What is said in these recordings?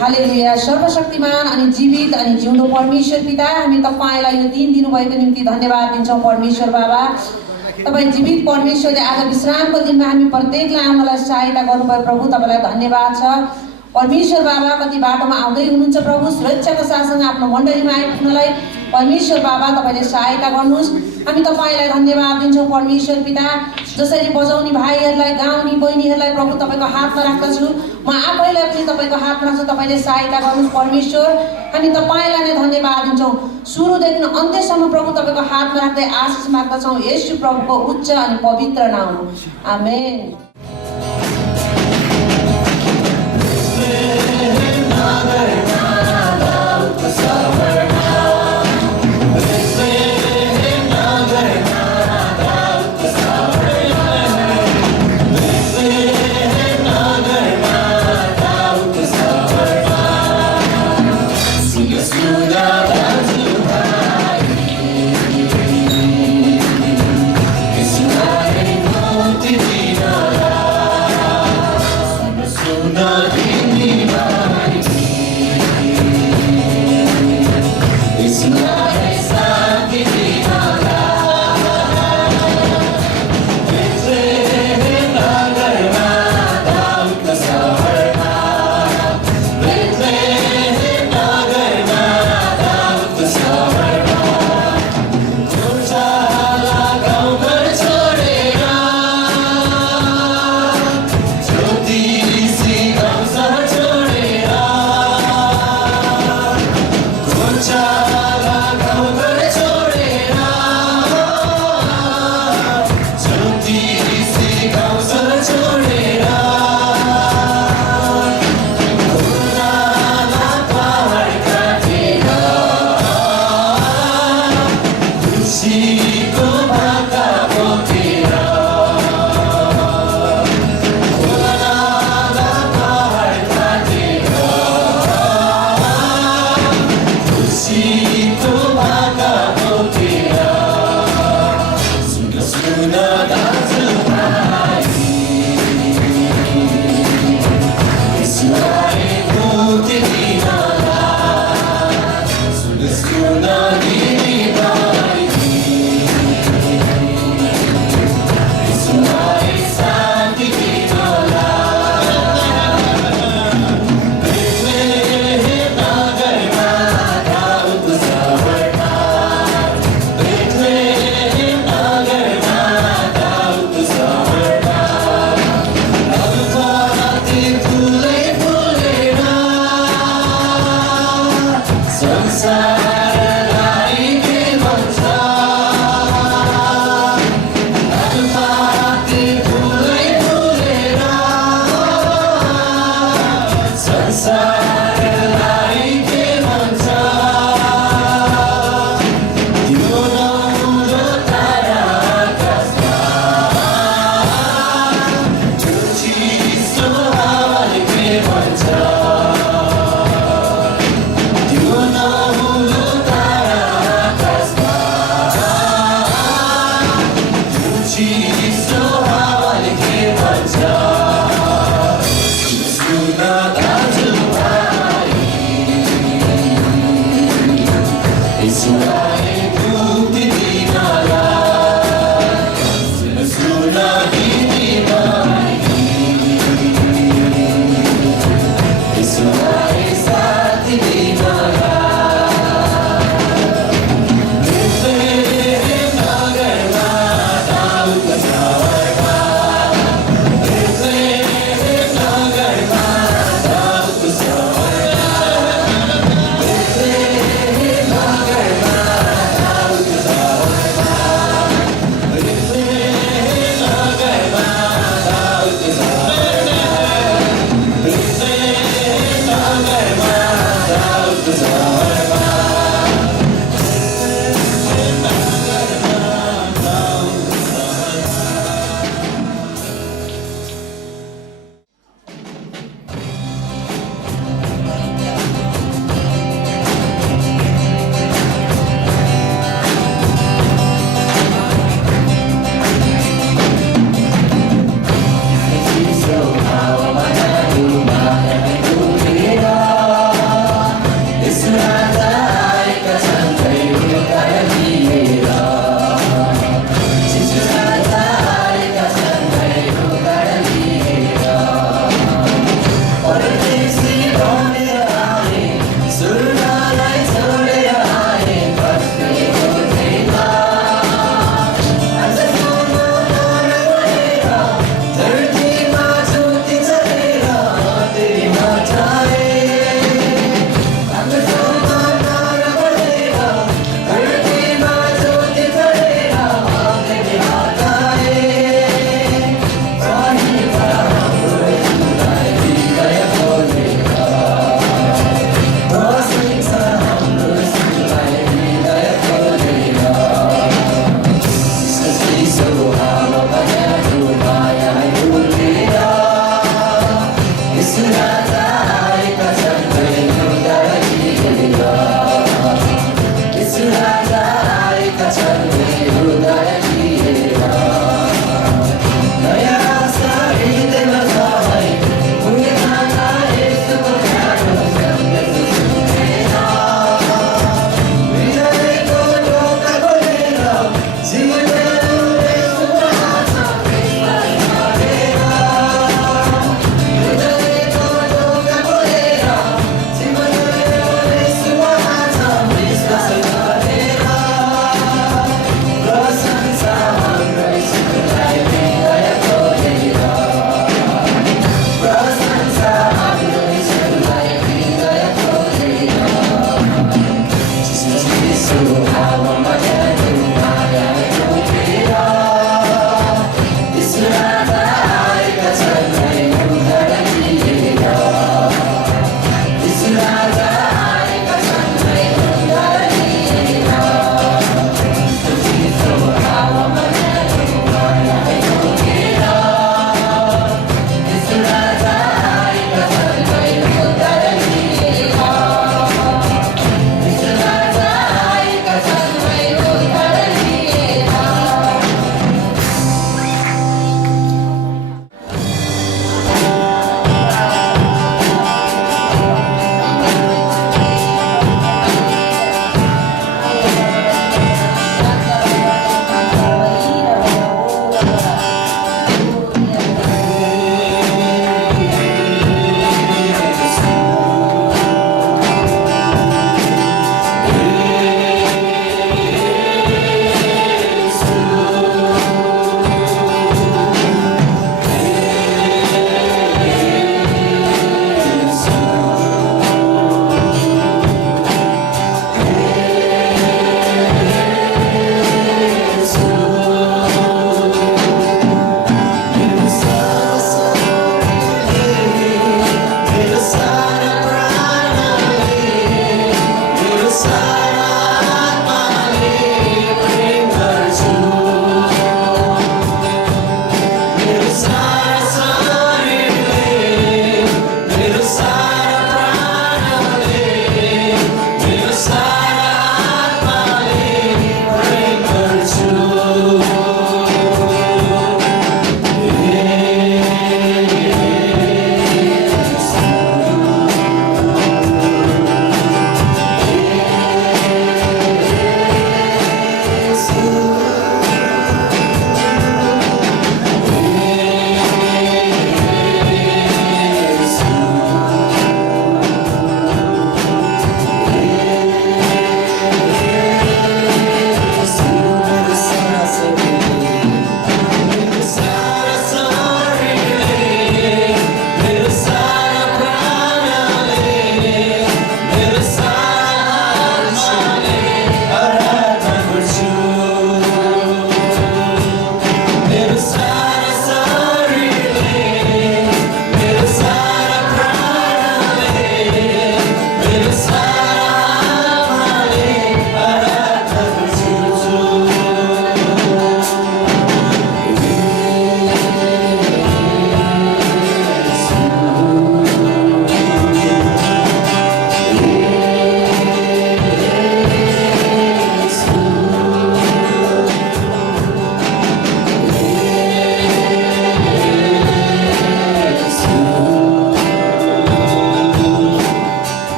हालेलुया। सर्वशक्तिमान अनि जीवित अनि जिउँदो परमेश्वर पिता, हामी तपाईलाई यो दिन दिनुभएको निम्ति धन्यवाद दिन्छौँ परमेश्वर बाबा। तपाईँ जीवित परमेश्वरले आज विश्रामको दिनमा हामी प्रत्येकलाई आउनलाई सहायता गर्नुभयो प्रभु, तपाईँलाई धन्यवाद छ परमेश्वर बाबा। कति बाटोमा आउँदै हुनुहुन्छ प्रभु, सुरक्षाको साथसँग आफ्नो मण्डलीमा आइपुग्नलाई परमेश्वर बाबा तपाईँले सहायता गर्नुहोस्। हामी तपाईँलाई धन्यवाद दिन्छौँ परमेश्वर पिता। जसरी बजाउने भाइहरूलाई, गाउने बहिनीहरूलाई प्रभु तपाईँको हातमा राख्दछु, म आफैलाई पनि तपाईँको हातमा राख्छु, तपाईँले सहायता गर्नुहोस् परमेश्वर। हामी तपाईँलाई नै धन्यवाद दिन्छौँ। सुरुदेखि अन्त्यसम्म प्रभु तपाईँको हातमा राख्दै आशिष माग्दछौँ येशू प्रभुको उच्च अनि पवित्र नाम, आमेन।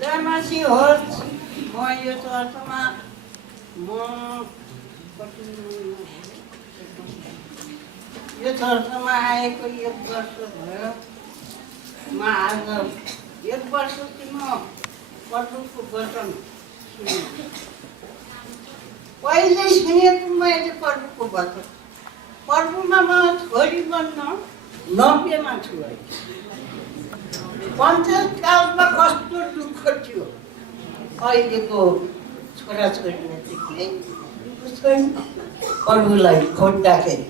जयमासी होस्। म यो चर्चमा यो चर्चमा आएको 1 वर्ष भयो। म आज 1 वर्षसम्म प्रभुको वचन सुने। पहिले सुनेको मैले प्रभुको वचन। प्रभुमा म छोरी बन्न 90 मा छु। पञ्चायतकालमा कस्तो दुःख थियो। अहिलेको छोराछोरीले चाहिँ प्रभुलाई खोज्दाखेरि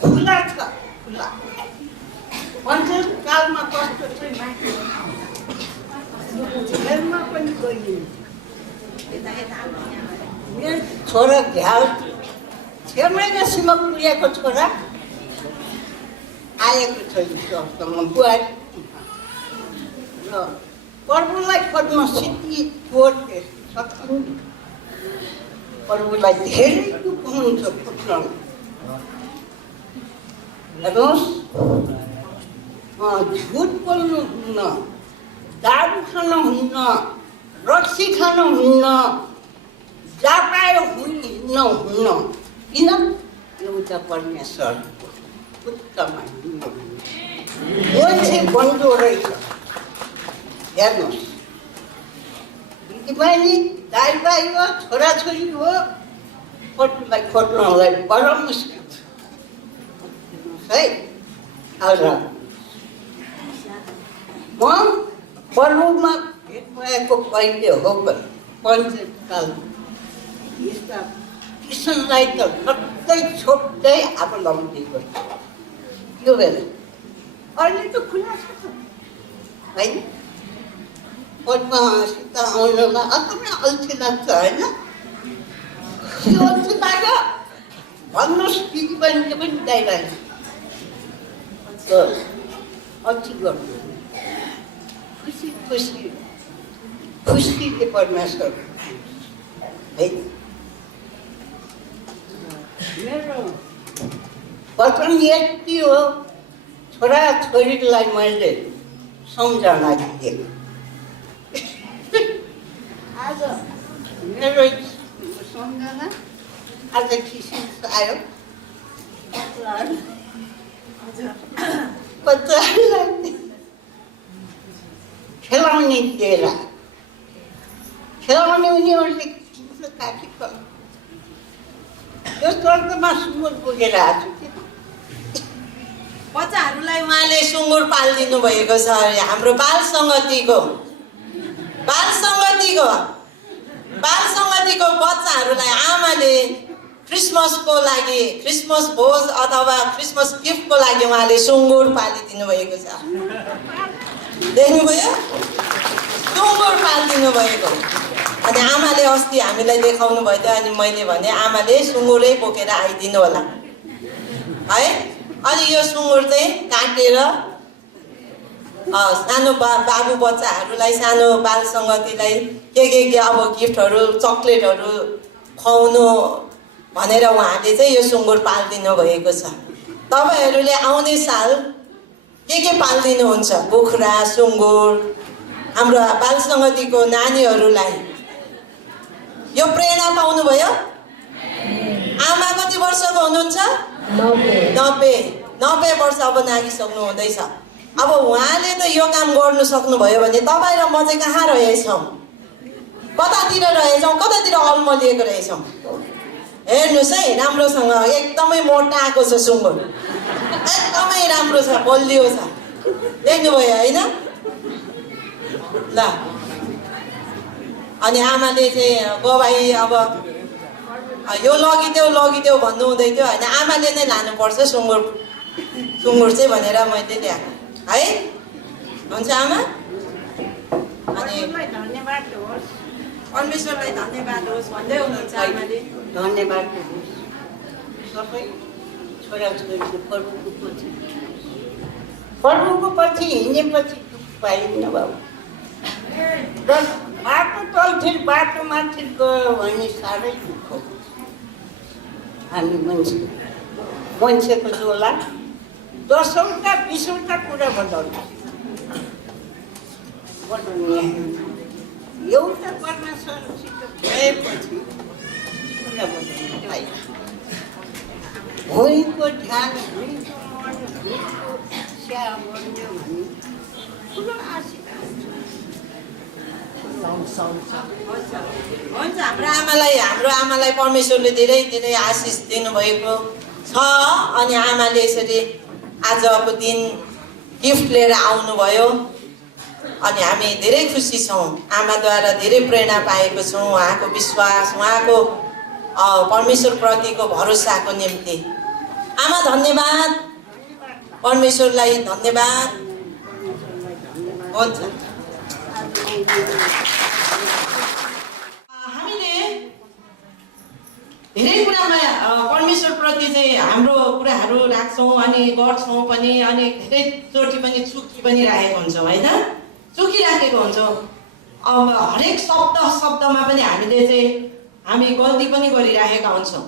खुला छ, खुला। पञ्चायतकालमा कस्तो थियो माथि जेलमा पनि गइदिनु। मेरो छोरा घ्याल 6 महिनासम्म पुगेको छोरा आएको छैन चर्चमा। बुहारी र प्रभुलाई खोज्न सिद्धि छोड्थे सक्नु। प्रभुलाई धेरै दुःख हुन्छ खोज्न। हेर्नुहोस्, झुट बोल्नु हुन्न, दारू खानु हुन्न, रक्सी खानु हुन्न, जापायो हुन्न हुन्न। किन? एउटा परमेश्वरको उत्तममा हिँड्नु। मान्छे बन्धो रहेछ। हेर्नुहोस्, दिदीबहिनी, दाइभाइ हो, छोराछोरी हो, प्रभुलाई खोज्नलाई बडो मुस्किल छ है। हजुर, म प्रभुमा भेट भएको पहिले हो पनि पञ्चायतकालमा यस्ता किसनलाई त लट्टै छोप्दै आफू लाउँदिएको त्यो बेला। अहिले त खुला छ होइन? पद्मासित आउनुमा एकदमै अल्छी लाग्छ होइन? त्यो अल्छी लाग्यो भन्नुहोस् दिदीबहिनीले पनि दाइभाइ अल्छी गर्नु। खुसी खुसी खुसीले परमेश्वर है। मेरो वचन यति हो, छोराछोरीलाई मैले सम्झना दिएँ। आज मेरो सम्झना आज खिसिस आयो। बच्चाहरूलाई खेलाउने दिएर खेलाउने उनीहरूले काटी त्यो चर्चमा सुँगुर पुगेर आएको छु। बच्चाहरूलाई उहाँले सुँगुर पालिदिनु भएको छ। हाम्रो बाल सङ्गतिको बच्चाहरूलाई आमाले क्रिसमसको लागि, क्रिसमस भोज अथवा क्रिसमस गिफ्टको लागि उहाँले सुँगुर पालिदिनु भएको छ। देख्नुभयो? सुँगुर पालिदिनु भएको। अनि आमाले अस्ति हामीलाई देखाउनु भयो थियो। अनि मैले भने आमाले सुँगुरै बोकेर आइदिनु होला है। अनि यो सुँगुर चाहिँ काटेर सानो बाबु बच्चाहरूलाई, सानो बाल सङ्गतिलाई के अब गिफ्टहरू, चक्लेटहरू खुवाउनु भनेर उहाँले चाहिँ यो सुँगुर पालिदिनु भएको छ। तपाईँहरूले आउने साल के पालिदिनुहुन्छ? कुखुरा, सुँगुर, हाम्रो बाल सङ्गतिको नानीहरूलाई यो प्रेरणा पाउनुभयो? आमा कति वर्षको हुनुहुन्छ? 90 वर्ष अब नागिसक्नु हुँदैछ। अब उहाँले त यो काम गर्नु सक्नुभयो भने तपाईँ र म चाहिँ कहाँ रहेछौँ? कतातिर रहेछौँ? कतातिर अल्मलिएको रहेछौँ? हेर्नुहोस् है, राम्रोसँग एकदमै मोटाएको छ सुँगुर, एकदमै राम्रो छ, बलियो छ। देख्नुभयो होइन? ल, अनि आमाले चाहिँ गवाई अब यो लगिदेऊ भन्नु हुँदै थियो होइन? आमाले नै लानुपर्छ सुँगुर चाहिँ भनेर मैले ल्याएको है। हुन्छ आमा? अनि धन्यवाद होस्, परमेश्वरलाई धन्यवाद होस् भन्दै हुनुहुन्छ आमाले। धन्यवाद होस् सबै छोराछोरीको प्रभुको पछि हिँडेपछि दुःख पाइन्न बाबु। र बाटो तलतिर बाटो माथि गयो भने साह्रै दुःख हुन्छ। हामी मान्छेको जोला 10औटा 20औटा कुरा बताउनु एउटा परमेश्वरसित भएपछि कुरा बताउनु भुइँको ध्यान भुइँको मन भुइँको इच्छा बन्यो भने ठुलो आशिष हुन्छ। हाम्रो आमालाई परमेश्वरले धेरै धेरै आशिष दिनुभएको छ। अनि आमाले यसरी आजको दिन गिफ्ट लिएर आउनुभयो अनि हामी धेरै खुसी छौँ। आमाद्वारा धेरै प्रेरणा पाएको छौँ। उहाँको विश्वास, उहाँको परमेश्वरप्रतिको भरोसाको निम्ति। आमा धन्यवाद, परमेश्वरलाई धन्यवाद। हुन्छ। हामीले धेरै कुरामा परमेश्वरप्रति चाहिँ हाम्रो कुराहरू राख्छौँ अनि गर्छौँ पनि, अनि धेरैचोटि पनि चुकी पनि राखेको हुन्छौँ होइन, चुकिराखेको हुन्छौँ। अब हरेक शब्दमा पनि हामी गल्ती पनि गरिराखेका हुन्छौँ।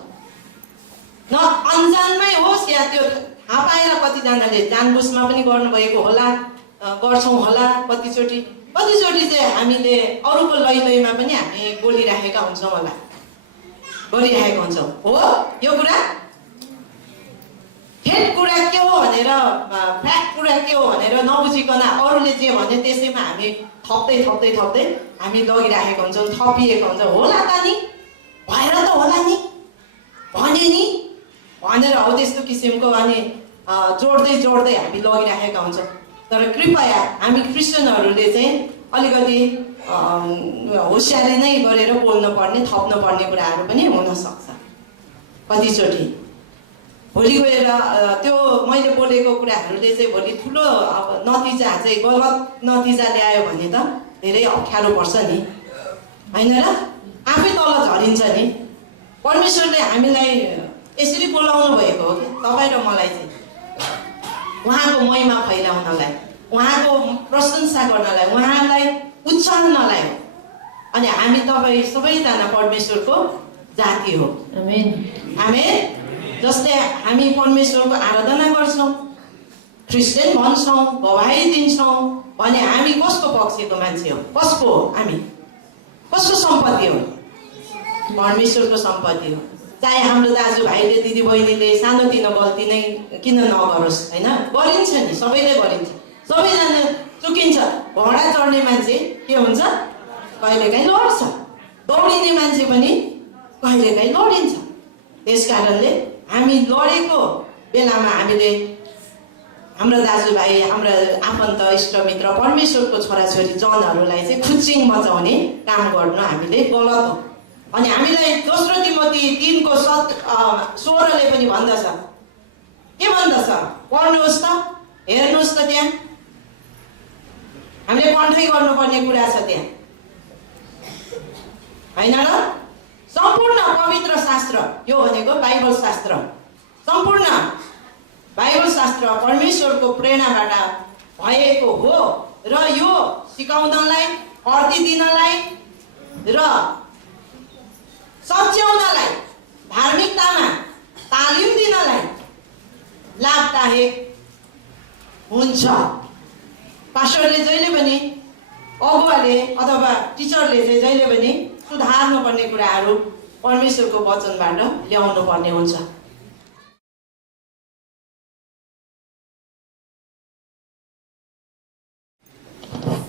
न अन्जानमै होस् या त्यो थाहा पाएर कतिजनाले जानबुझमा पनि गर्नुभएको होला, गर्छौँ होला। कतिचोटि चाहिँ हामीले अरूको लैमा पनि हामी बोलिराखेका हुन्छौँ होला, गरिरहेका हुन्छौँ। हो, यो कुरा ठेट कुरा के हो भनेर, फ्याक्ट कुरा के हो भनेर नबुझिकन अरूले जे भने त्यसैमा हामी थप्दै हामी लगिराखेका हुन्छौँ, थपिएको हुन्छ। होला त नि, भएर त होला नि, भने नि भनेर हो त्यस्तो किसिमको अनि जोड्दै हामी लगिराखेका हुन्छौँ। तर कृपया हामी क्रिस्चियनहरूले चाहिँ अलिकति होसियारी नै गरेर बोल्नुपर्ने, थप्नुपर्ने कुराहरू पनि हुनसक्छ। कतिचोटि भोलि गएर त्यो मैले बोलेको कुराहरूले चाहिँ भोलि ठुलो अब नतिजा चाहिँ गलत नतिजा ल्यायो भने त धेरै अप्ठ्यारो पर्छ नि, होइन र? आफै तल झरिन्छ नि। परमेश्वरले हामीलाई यसरी बोलाउनु भएको हो कि तपाईँ र मलाई चाहिँ उहाँको महिमा फैलाउनलाई, उहाँको प्रशंसा गर्नलाई, उहाँलाई उचाल्नलाई हो। अनि हामी तपाईँ सबैजना परमेश्वरको जाति हो। आमेन। जसले हामी परमेश्वरको आराधना गर्छौँ, क्रिस्चियन भन्छौँ, गवाही दिन्छौँ भने हामी कसको पक्षको मान्छे हो? कसको हो? हामी कसको सम्पत्ति हो? परमेश्वरको सम्पत्ति हो। चाहे हाम्रो दाजुभाइले, दिदीबहिनीले सानोतिनो गल्ती नै किन नगरोस्, होइन? गरिन्छ नि, सबैले गरिन्छ, सबैजना चुकिन्छ। घोडा चढ्ने मान्छे के हुन्छ? कहिलेकाहीँ लड्छ। दौडिने मान्छे पनि कहिलेकाहीँ लडिन्छ। त्यस कारणले हामी लडेको बेलामा हामीले हाम्रो दाजुभाइ, हाम्रो आफन्त, इष्टमित्र, परमेश्वरको छोराछोरी जनहरूलाई चाहिँ खुच्चिङ बचाउने काम गर्नु हामीले गलत हो। अनि हामीलाई दोस्रो तिमोथी 3:16ले पनि भन्दछ, के भन्दछ? पढ्नुहोस् त, हेर्नुहोस् त, त्यहाँ हामीले कन्ठै गर्नुपर्ने कुरा छ त्यहाँ, होइन र? सम्पूर्ण पवित्र शास्त्र, यो भनेको बाइबल शास्त्र, सम्पूर्ण बाइबल शास्त्र परमेश्वरको प्रेरणाबाट भएको हो र यो सिकाउनलाई, अर्ती दिनलाई र सच्याउनलाई, धार्मिकतामा तालिम दिनलाई लाभदायक हुन्छ। पास्टरले जहिले पनि, अगुवाले अथवा टिचरले चाहिँ जहिले पनि सुधार्नुपर्ने कुराहरू परमेश्वरको वचनबाट ल्याउनु पर्ने हुन्छ।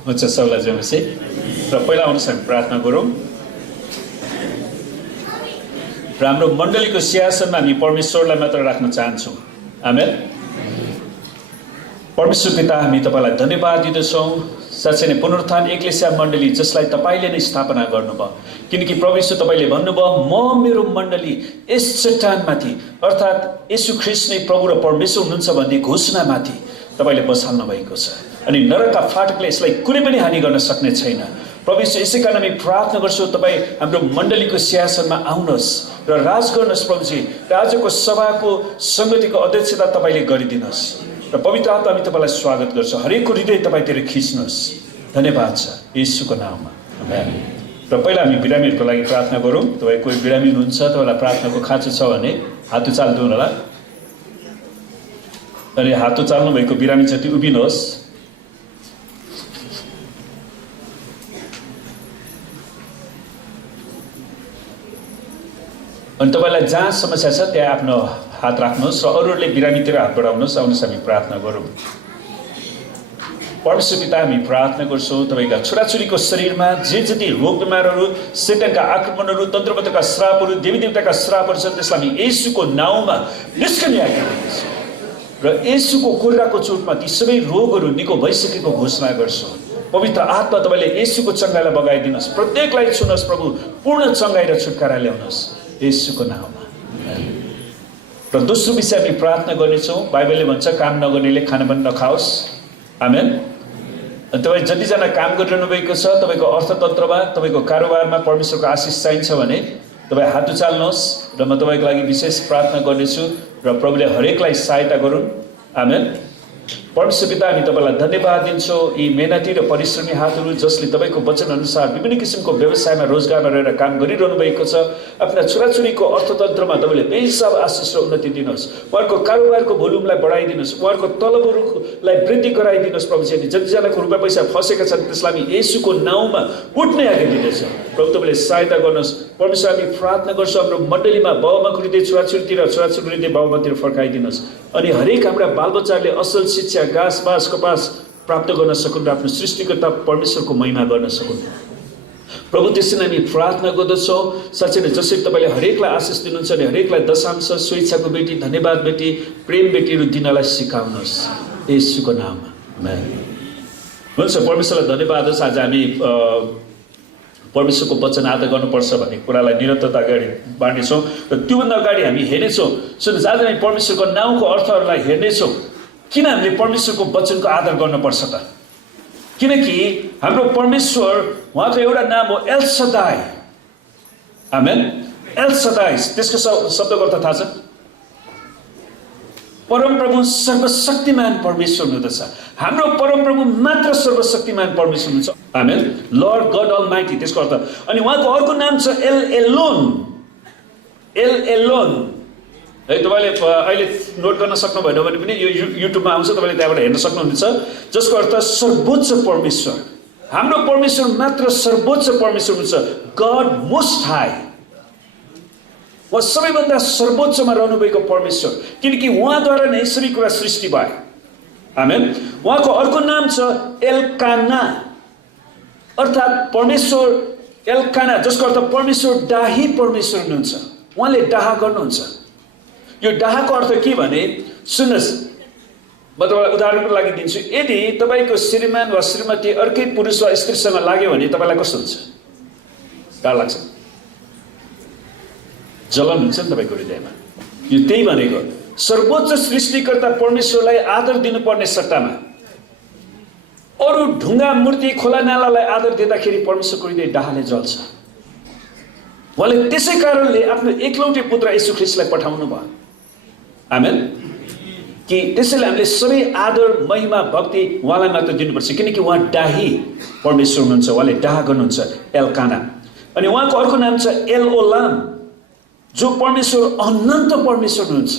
हुन्छ सबैलाई जमेसी र पहिला आउनुहोस् हामी प्रार्थना गरौँ र हाम्रो मण्डलीको सिंहासनमा हामी परमेश्वरलाई मात्र राख्न चाहन्छौँ। आमेन। परमेश्वर पिता, हामी तपाईँलाई धन्यवाद दिँदछौँ। साँच्चै नै पुनरुत्थान एक्लेसिया मण्डली जसलाई तपाईँले नै स्थापना गर्नुभयो, किनकि प्रभु तपाईँले भन्नुभयो, म मेरो मण्डली यस चट्टानमाथि अर्थात् येशू ख्रीष्ट नै प्रभु र परमेश्वर हुनुहुन्छ भन्ने घोषणामाथि तपाईँले बसाल्नु भएको छ। अनि नरकका फाटकले यसलाई कुनै पनि हानि गर्न सक्ने छैन। प्रभु यसै कारण हामी प्रार्थना गर्छौँ, तपाईँ हाम्रो मण्डलीको सिंहासनमा आउनुहोस् र राज गर्नुहोस् प्रभुजी। र आजको सभाको सङ्गतिको अध्यक्षता तपाईँले गरिदिनुहोस् र पवित्र आत्मा हामी तपाईँलाई स्वागत गर्छौँ। हरेकको हृदय तपाईँतिर खिच्नुहोस्। धन्यवाद छ येशूको नाममा, आमेन। र पहिला हामी बिरामीहरूको लागि प्रार्थना गरौँ। तपाईँ कोही बिरामी हुनुहुन्छ, तपाईँलाई प्रार्थनाको खाँचो छ भने हात उचाल्नु होला। अनि हात उचाल्नु भएको बिरामी जति उभिनुहोस्। अनि तपाईँलाई जहाँ समस्या छ त्यहाँ आफ्नो हात राख्नुहोस् र अरूहरूले बिरामीतिर हात बढाउनुहोस्। आउनुहोस् हामी प्रार्थना गरौँ। परमेश्वर पिता, हामी प्रार्थना गर्छौँ तपाईँका छोराछोरीको शरीरमा जे जति रोग बिमारहरू, शैतानका आक्रमणहरू, तन्त्रमन्त्रका श्रापहरू, देवी देवताका श्रापहरू छन् त्यसलाई हामी येशूको नाउँमा निस्कने आज्ञा दिन्छौँ र येशूको कोर्राको चोटमा ती सबै रोगहरू निको भइसकेको घोषणा गर्छौँ। पवित्र आत्मा तपाईँले येशूको चङ्गाइलाई बगाइदिनुहोस्, प्रत्येकलाई छुनुहोस् प्रभु, पूर्ण चङ्गाइ र छुटकारा ल्याउनुहोस् येशूको नाउँमा। र दोस्रो विषय हामी प्रार्थना गर्नेछौँ। बाइबलले भन्छ काम नगर्नेले खाना पनि नखाओस्। आमेन। तपाईँ जतिजना काम गरिरहनु भएको छ, तपाईँको अर्थतन्त्रमा, तपाईँको कारोबारमा परमेश्वरको आशिष चाहिन्छ भने तपाईँ हात उचाल्नुहोस् र म तपाईँको लागि विशेष प्रार्थना गर्नेछु र प्रभुले हरेकलाई सहायता गरून्। आमेन। परमेश्वर पिता, हामी तपाईँलाई धन्यवाद दिन्छौँ यी मेहनती र परिश्रमी हातहरू जसले तपाईँको वचन अनुसार विभिन्न किसिमको व्यवसायमा, रोजगारमा रहेर काम गरिरहनु भएको छ। आफ्ना छोराछोरीको अर्थतन्त्रमा तपाईँले बेहिसाब आशिष र उन्नति दिनुहोस्। उहाँहरूको कारोबारको भोल्युमलाई बढाइदिनुहोस्, उहाँहरूको तलबहरूलाई वृद्धि गराइदिनुहोस् प्रभुजी। अनि जतिजनाको रुपियाँ पैसा फसेका छन् त्यसलाई हामी येशूको नाउँमा उठ्ने आज्ञा दिँदैछौँ। प्रभु तपाईँले सहायता गर्नुहोस्। परमेश्वर, हामी प्रार्थना गर्छौँ हाम्रो मण्डलीमा बाबुआमाको हृदय छोराछोरीतिर, छोराछोरीको हृदय बाबुआमातिर फर्काइदिनुहोस् अनि हरेक हाम्रा बालबच्चाहरूले असल शिक्षा, घाँस बाँस कपास प्राप्त गर्न सकुन् र आफ्नो सृष्टिकर्ता परमेश्वरको महिमा गर्न सकुन्। प्रभु त्यसरी हामी प्रार्थना गर्दछौँ। साँच्चै नै जसरी तपाईँले हरेकलाई आशिष दिनुहुन्छ अनि हरेकलाई दशांश, स्वेच्छाको बेटी, धन्यवाद बेटी, प्रेम बेटीहरू दिनलाई सिकाउनुहोस् येशूको नाममा। आमेन। हुन्छ, परमेश्वरलाई धन्यवाद होस्। आज हामी परमेश्वरको वचन आदर गर्नुपर्छ भन्ने कुरालाई निरन्तरता अगाडि बाँड्नेछौँ र त्योभन्दा अगाडि हामी हेर्नेछौँ। सुन्नुहोस्, आज हामी परमेश्वरको नाउँको अर्थहरूलाई हेर्नेछौँ। किन हामीले परमेश्वरको वचनको आदर गर्नुपर्छ त? किनकि हाम्रो परमेश्वर, उहाँको एउटा नाम हो एल सदाई। आमेन। एल सदाई, त्यसको शब्दको अर्थ थाहा छ? परमप्रभु सर्वशक्तिमान परमेश्वर हुँदछ। हाम्रो परमप्रभु मात्र सर्वशक्तिमान परमेश्वर हुनुहुन्छ। आमेन। लर्ड गड अलमाइटी, त्यसको अर्थ। अनि उहाँको अर्को नाम छ एल एलोन। एल एलोन है। तपाईँले अहिले नोट गर्न सक्नु भएन भने पनि यो युट्युबमा आउँछ, तपाईँले त्यहाँबाट हेर्न सक्नुहुन्छ, जसको अर्थ सर्वोच्च परमेश्वर। हाम्रो परमेश्वर मात्र सर्वोच्च परमेश्वर हुन्छ। गड मोस्ट हाई, उहाँ सबैभन्दा सर्वोच्चमा रहनुभएको परमेश्वर, किनकि उहाँद्वारा नै सबै कुरा सृष्टि भयो। आमेन। उहाँको अर्को नाम छ एल्काना, अर्थात् परमेश्वर एल्काना, जसको अर्थ परमेश्वर डाही परमेश्वर हुनुहुन्छ। उहाँले डाहा गर्नुहुन्छ। यो डाहाको अर्थ के भने, सुन्नुहोस्, म तपाईँलाई उदाहरणको लागि दिन्छु। यदि तपाईँको श्रीमान वा श्रीमती अर्कै पुरुष वा स्त्रीसँग लाग्यो भने तपाईँलाई कस्तो हुन्छ? डार लाग्छ, जलन हुन्छ नि तपाईँको हृदयमा। यो त्यही भनेको, सर्वोच्च सृष्टिकर्ता परमेश्वरलाई आदर दिनुपर्ने सट्टामा अरू ढुङ्गा, मूर्ति, खोला नालालाई आदर दिँदाखेरि परमेश्वरको हृदय डाहाले जल्छ। उहाँले त्यसै कारणले आफ्नो एकलौटे पुत्र येशू ख्रीष्टलाई पठाउनु भयो। आमेन। कि त्यसैले हामीले सबै आदर, महिमा, भक्ति उहाँलाई मात्र दिनुपर्छ, किनकि उहाँ डाही परमेश्वर हुनुहुन्छ। उहाँले डाहा गर्नुहुन्छ, एल्काना। अनि उहाँको अर्को नाम छ एल ओलाम, जो परमेश्वर अनन्त परमेश्वर हुनुहुन्छ।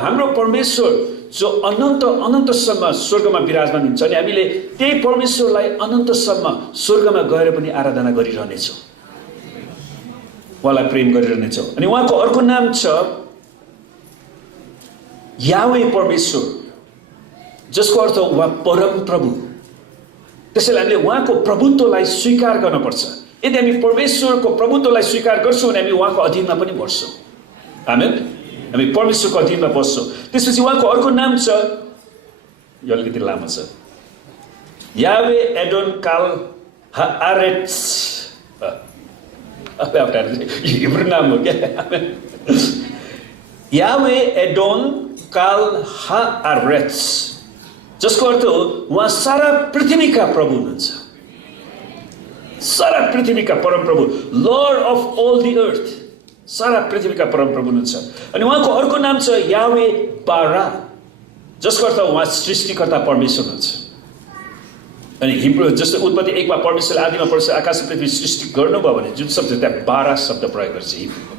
हाम्रो परमेश्वर जो अनन्तसम्म स्वर्गमा विराजमान हुन्छ अनि हामीले त्यही परमेश्वरलाई अनन्तसम्म स्वर्गमा गएर पनि आराधना गरिरहनेछौँ, उहाँलाई प्रेम गरिरहनेछौँ। अनि उहाँको अर्को नाम छ यावे परमेश्वर, जसको अर्थ उहाँ परम प्रभु। त्यसैले हामीले उहाँको प्रभुत्वलाई स्वीकार गर्नुपर्छ। यदि हामी परमेश्वरको प्रभुत्वलाई स्वीकार गर्छौँ भने हामी उहाँको अधीनमा पनि बस्छौँ। आमेन। हामी परमेश्वरको अधीनमा बस्छौँ। त्यसपछि उहाँको अर्को नाम छ, यो अलिकति लामो छ, यावे एडोन काल हारेट्स। हिब्रू नाम हो क्या? यावे एडोन काल हारेट्स, जसको अर्थ हो उहाँ सारा पृथ्वीका प्रभु हुनुहुन्छ। सारा पृथ्वीका परमप्रभु, lord of all the earth, सारा पृथ्वीका परमप्रभु हुनुहुन्छ। अनि उहाँको अर्को नाम छ यावे बारा, जसको अर्थ उहाँ सृष्टिकर्ता परमेश्वर हुनुहुन्छ। अनि हिब्रू जस्तो उत्पत्ति 1 मा परमेश्वरले आदिमा परमेश्वर आकाश पृथ्वी सृष्टि गर्नुभयो भने जुन शब्द त्यहाँ बारा शब्द प्रयोग गर्छ हिब्रूको।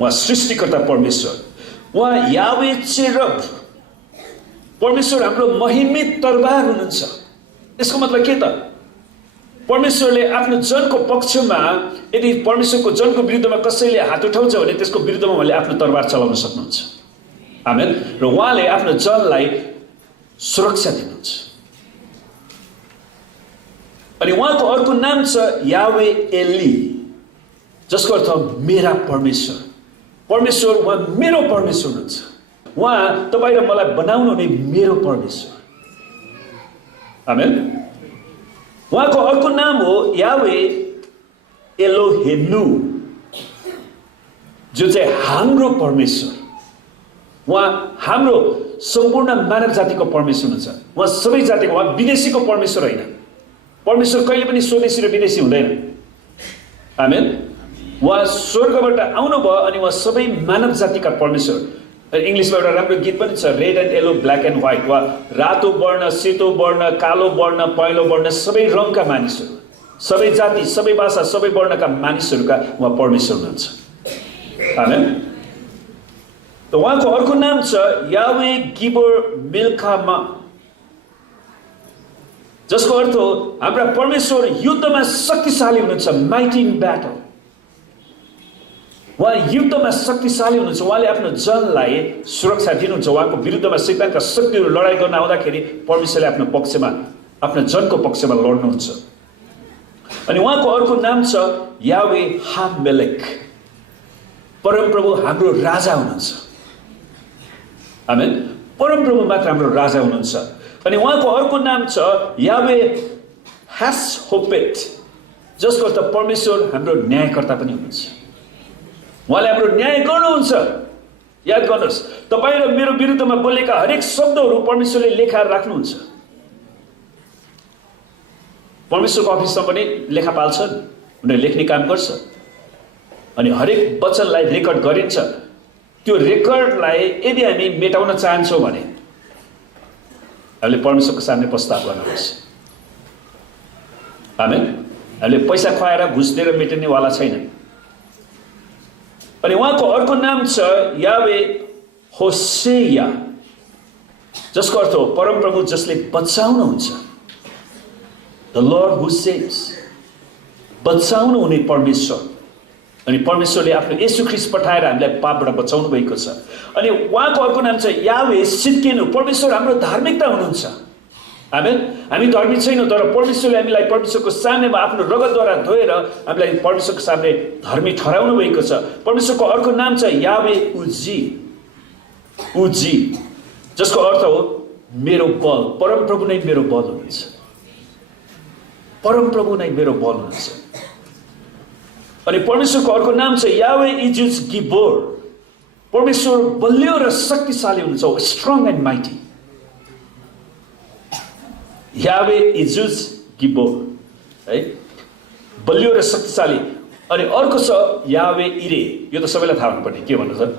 उहाँ सृष्टिकर्ता परमेश्वर। उहाँ यावे चेरब, परमेश्वर हाम्रो महिमित तरबार हुनुहुन्छ। यसको मतलब के त? परमेश्वरले आफ्नो जनको पक्षमा यदि परमेश्वरको जनको विरुद्धमा कसैले हात उठाउँछ भने त्यसको विरुद्धमा उहाँले आफ्नो तरबार चलाउन सक्नुहुन्छ। आमेन। र उहाँले आफ्नो जनलाई सुरक्षा दिनुहुन्छ। अनि उहाँको अर्को नाम छ यावे एली, जसको अर्थ मेरा परमेश्वर। परमेश्वर उहाँ मेरो परमेश्वर हुनुहुन्छ। उहाँ तपाईँ र मलाई बनाउनु हुने मेरो परमेश्वर। आमेन। उहाँको अर्को नाम हो यावे एलोहेनु, जो चाहिँ हाम्रो परमेश्वर। उहाँ हाम्रो सम्पूर्ण मानव जातिको परमेश्वर हुनुहुन्छ। उहाँ सबै जातिको, उहाँ विदेशीको परमेश्वर होइन। परमेश्वर कहिले पनि स्वदेशी र विदेशी हुँदैन। आमेन। उहाँ स्वर्गबाट आउनुभयो अनि उहाँ सबै मानव जातिका परमेश्वर। इङ्ग्लिसमा एउटा राम्रो गीत पनि छ, red and yellow, black and white. वा रातो वर्ण, सेतो वर्ण, कालो वर्ण, पहेँलो वर्ण, सबै रङका मानिसहरू, सबै जाति, सबै भाषा, सबै वर्णका मानिसहरूका उहाँ परमेश्वर हुनुहुन्छ। आमेन। त उहाँको अर्को नाम छ यावे गिबर मिल्खामा, जसको अर्थ हो हाम्रा परमेश्वर युद्धमा शक्तिशाली हुनुहुन्छ। Mighty in battle. उहाँ युद्धमा शक्तिशाली हुनुहुन्छ। उहाँले आफ्नो जनलाई सुरक्षा दिनुहुन्छ। उहाँको विरुद्धमा शैतानका शक्तिहरू लडाइँ गर्न आउँदाखेरि परमेश्वरले आफ्नो पक्षमा, आफ्नो जनको पक्षमा लड्नुहुन्छ। अनि उहाँको अर्को नाम छ यावे हामेलेक, परमप्रभु हाम्रो राजा हुनुहुन्छ। आमेन। परमप्रभु मात्र हाम्रो राजा हुनुहुन्छ। अनि उहाँको अर्को नाम छ यावे ह्यासहोपेट, जसको अर्थ परमेश्वर हाम्रो न्यायकर्ता पनि हुनुहुन्छ। उहाँले हाम्रो न्याय गर्नुहुन्छ। याद गर्नुहोस्, तपाईँ र मेरो विरुद्धमा बोलेका हरेक शब्दहरू परमेश्वरले लेखा राख्नुहुन्छ। परमेश्वरको अफिसमा पनि लेखापाल छन्, उनीहरूले लेख्ने काम गर्छ। अनि हरेक वचनलाई रेकर्ड गरिन्छ। त्यो रेकर्डलाई यदि हामी मेटाउन चाहन्छौँ भने हामीले परमेश्वरको सामने प्रस्ताव गर्नुपर्छ। आमेन। हामीले पैसा खुवाएर घुस दिएर मेटिनेवाला छैन। अनि उहाँको अर्को नाम छ यावे होसेया, जसको अर्थ हो परमप्रभु जसले बचाउनुहुन्छ। द लर्ड हु सेव्स, बचाउनु हुने परमेश्वर। अनि परमेश्वरले आफ्नो येशू ख्रीष्ट पठाएर हामीलाई पापबाट बचाउनु भएको छ। अनि उहाँको अर्को नाम छ यावे सिद्केनु, परमेश्वर हाम्रो धार्मिकता हुनुहुन्छ। आमेन। हामी धार्मिक छैनौँ, तर परमेश्वरले हामीलाई परमेश्वरको सामनेमा आफ्नो रगतद्वारा धोएर हामीलाई परमेश्वरको सामने धर्मी ठहराउनु भएको छ। परमेश्वरको अर्को नाम छ यावे उजी, उजी, जसको अर्थ हो मेरो बल। परमप्रभु नै मेरो बल हुनुहुन्छ। परमप्रभु नै मेरो बल हुनुहुन्छ। अनि परमेश्वरको अर्को नाम छ यावे इजुज गिबोर, परमेश्वर बलियो र शक्तिशाली हुनुहुन्छ। Strong and mighty. यावे इजुज गिबोर, है, बलियो र शक्तिशाली। अनि अर्को छ यावे इरे, यो त सबैलाई थाहा हुनुपर्ने, के भन्नु छ?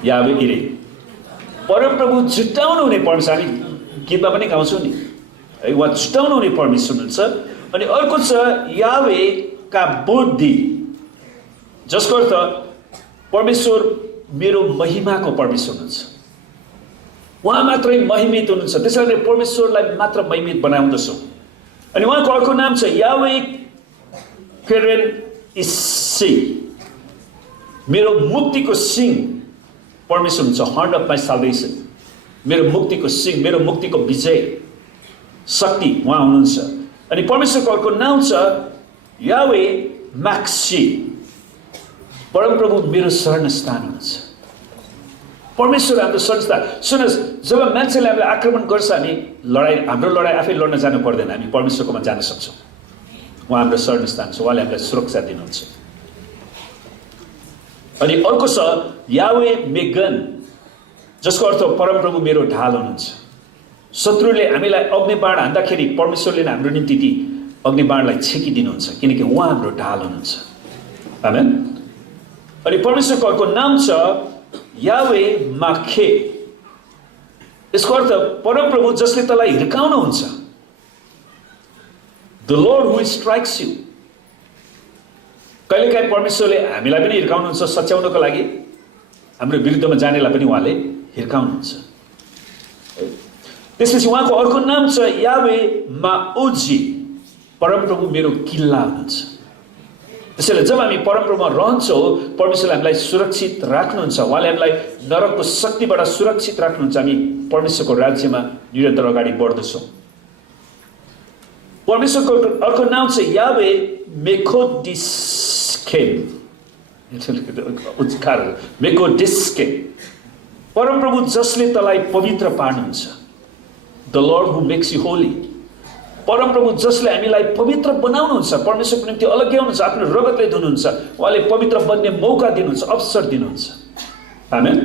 यावे इरे, परमप्रभु झुटाउनु हुने परमेश्वर। हामी गीतमा पनि गाउँछौँ नि, है, उहाँ झुटाउनु हुने परमेश्वर हुनुहुन्छ। अनि अर्को छ यावे का बुद्धि, जसको अर्थ परमेश्वर मेरो महिमाको परमेश्वर हुनुहुन्छ। उहाँ मात्रै महिमित हुनुहुन्छ, त्यसैले परमेश्वरलाई मात्र महिमित बनाउँदछौँ। अनि उहाँको अर्को नाम छ यावे केरेन इस्सी, मेरो मुक्तिको सिंह परमेश्वर हुन्छ। हर्न अफ माई साल्भेसन, मेरो मुक्तिको सिंह, मेरो मुक्तिको विजय शक्ति उहाँ हुनुहुन्छ। अनि परमेश्वरको अर्को नाम छ यावे माक्सी, परमप्रभु मेरो शरणस्थान हुनुहुन्छ। परमेश्वर हाम्रो शरणस्थान। सुन्नुहोस्, जब मान्छेले हामीलाई आक्रमण गर्छ, हामी हाम्रो लडाइँ आफै लड्न जानु पर्दैन, हामी परमेश्वरकोमा जान सक्छौँ। उहाँ हाम्रो शरणस्थान छ, उहाँले हामीलाई सुरक्षा दिनुहुन्छ। अनि अर्को छ यावे मेगन, जसको अर्थ परमप्रभु मेरो ढाल हुनुहुन्छ। शत्रुले हामीलाई अग्निबाण हान्दाखेरि परमेश्वरले नै हाम्रो निम्ति ती अग्निबाणलाई छेकिदिनुहुन्छ, किनकि उहाँ हाम्रो ढाल हुनुहुन्छ। आमेन। अनि परमेश्वरको अर्को नाम छ यावे माखे, यसको अर्थ परमप्रभु जसले तँलाई हिर्काउनुहुन्छ। The lord who strikes you. कहिलेकाहीँ परमेश्वरले हामीलाई पनि हिर्काउनुहुन्छ सच्याउनको लागि, हाम्रो विरुद्धमा जानेलाई पनि उहाँले हिर्काउनुहुन्छ। त्यसपछि उहाँको अर्को नाम छ यावे माओजी, परमप्रभु मेरो किल्ला हुनुहुन्छ। त्यसैले जब हामी परमप्रभुमा रहन्छौँ, परमेश्वरले हामीलाई सुरक्षित राख्नुहुन्छ, उहाँले हामीलाई नरकको शक्तिबाट सुरक्षित राख्नुहुन्छ। हामी परमेश्वरको राज्यमा निरन्तर अगाडि बढ्दछौँ। परमेश्वरको अर्को नाम छ यावे मेकोडिस्के, मेकोडिस्के, परमप्रभु जसले तँलाई पवित्र पार्नुहुन्छ। The lord who makes you Holi, परमप्रभु जसले हामीलाई पवित्र बनाउनुहुन्छ, परमेश्वरको निम्ति अलग्याउनुहुन्छ, आफ्नो रगतले धुनुहुन्छ, उहाँले पवित्र बन्ने मौका दिनुहुन्छ, अवसर दिनुहुन्छ। आमेन।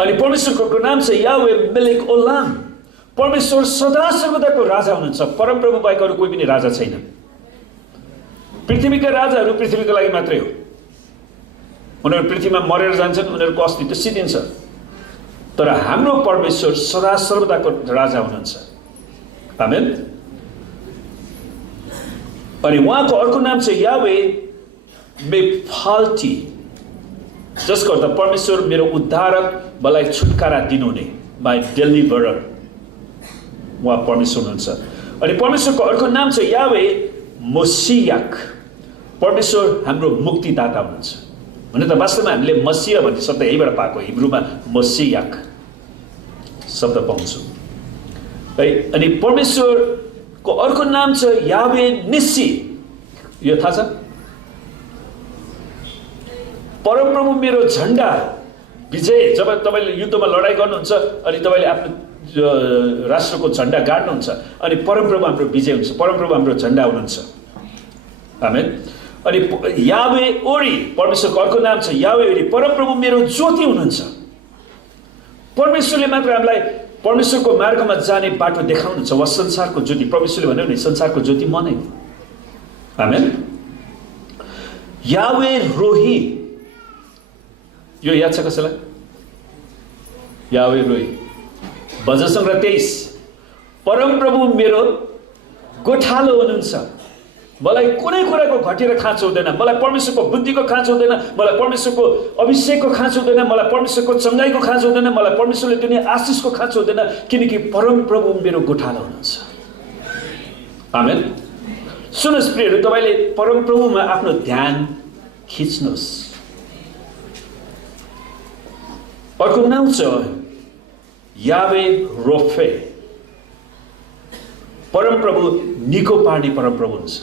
अनि परमेश्वरको नाम छ यावे मेलेक ओलाम, परमेश्वर सदा सर्वदाको राजा हुनुहुन्छ। परमप्रभु बाहेक अरू कोही पनि राजा छैन। पृथ्वीका राजाहरू पृथ्वीको लागि मात्रै हो, उनीहरू पृथ्वीमा मरेर जान्छन्, उनीहरूको अस्तित्व सिद्धिन्छ। तर हाम्रो परमेश्वर सदा सर्वदाको राजा हुनुहुन्छ। आमेन। अनि उहाँको अर्को नाम छ यावे मेफाल्टी, जसको अर्थ परमेश्वर मेरो उद्धारक, मलाई छुटकारा दिनुहुने, माई डेलिभरर, उहाँ परमेश्वर हुनुहुन्छ। अनि परमेश्वरको अर्को नाम छ यावे मोसियाक, परमेश्वर हाम्रो मुक्तिदाता हुनुहुन्छ। हुन त वास्तवमा हामीले मसिया भन्ने शब्द यहीबाट पाएको, हिब्रूमा मसियाक शब्द पाउँछौँ है। अनि परमेश्वरको अर्को नाम छ यावे निस्सी, यो थाहा छ? परमप्रभु मेरो झण्डा विजय, जब तपाईँले युद्धमा लडाइँ गर्नुहुन्छ अनि तपाईँले आफ्नो राष्ट्रको झण्डा गाड्नुहुन्छ अनि परमप्रभु हाम्रो विजय हुन्छ, परमप्रभु हाम्रो झण्डा हुनुहुन्छ। आमेन। अनि यावे ओरी, परमेश्वरको अर्को नाम छ यावे ओरी, परमप्रभु मेरो ज्योति हुनुहुन्छ। परमेश्वरले मात्र हामीलाई परमेश्वरको मार्गमा जाने बाटो देखाउनुहुन्छ। वा संसारको ज्योति, परमेश्वरले भन्यो नि संसारको ज्योति म नै हो। आमेन। यावे रोही, यो याद छ कसैलाई? यावे रोही, भजन सङ्ग्रह 23, परमप्रभु मेरो गोठालो हुनुहुन्छ, मलाई कुनै कुराको घटेर खाँचो हुँदैन, मलाई परमेश्वरको बुद्धिको खाँचो हुँदैन, मलाई परमेश्वरको अभिषेकको खाँचो हुँदैन, मलाई परमेश्वरको चङ्गाइको खाँचो हुँदैन, मलाई परमेश्वरले दिने आशिषको खाँचो हुँदैन, किनकि परमप्रभु मेरो गोठालो हुनुहुन्छ। आमेन। सुन्नुहोस् प्रियहरू, तपाईँले परमप्रभुमा आफ्नो ध्यान खिच्नुहोस्। अर्को नाम छ यावे रोफे, परमप्रभु निको पार्ने परमप्रभु हुन्छ।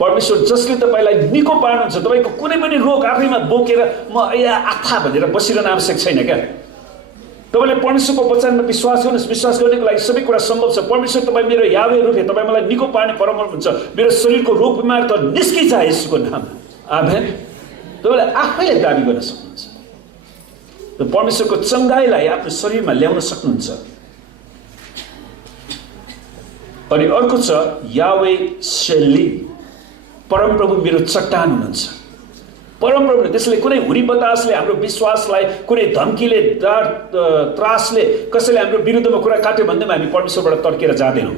परमेश्वर जसले तपाईँलाई निको पार्नुहुन्छ, तपाईँको कुनै पनि रोग आफैमा बोकेर म आथा भनेर बसिरहन आवश्यक छैन क्या। तपाईँले परमेश्वरको वचनमा विश्वास गर्नुहोस्, विश्वास गर्नेको लागि सबै कुरा सम्भव छ। परमेश्वर तपाईँ मेरो यावे रोफे, तपाईँ मलाई निको पार्ने परमप्रभु हुन्छ। मेरो शरीरको रोग बिमार त निस्किजाए यसको नाम। आमेन। तपाईँले आफैले दाबी गर्न सक्नुहुन्छ, परमेश्वरको चङ्गाइलाई आफ्नो शरीरमा ल्याउन सक्नुहुन्छ। अनि अर्को छ यावे सेली, परमप्रभु मेरो चट्टान हुनुहुन्छ। परमप्रभुले त्यसले कुनै हुरी बतासले हाम्रो विश्वासलाई, कुनै धम्कीले, त्रासले कसैले हाम्रो विरुद्धमा कुरा काट्यो भन्दैमा हामी परमेश्वरबाट तर्केर जाँदैनौँ।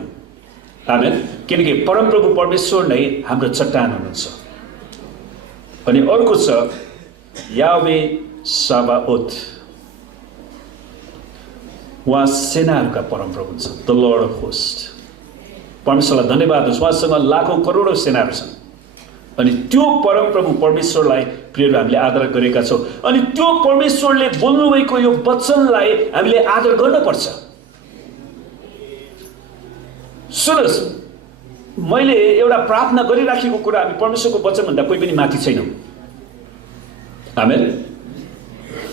आमेन। किनकि परमप्रभु परमेश्वर नै हाम्रो चट्टान हुनुहुन्छ। अनि अर्को छ यावे साबाओत, उहाँ सेनाहरूका परमप्रभु हुन्छ, द लर्ड अफ होस्ट। परमेश्वरलाई धन्यवाद होस्, उहाँसँग लाखौँ करोडौँ सेनाहरू छन्। अनि त्यो परमप्रभु परमेश्वरलाई प्रियहरू हामीले आदर गरेका छौँ। अनि त्यो परमेश्वरले बोल्नुभएको यो वचनलाई हामीले आदर गर्नुपर्छ। सुन्नुहोस्, मैले एउटा प्रार्थना गरिराखेको कुरा, हामी परमेश्वरको वचनभन्दा कोही पनि माथि छैनौँ। आमेन।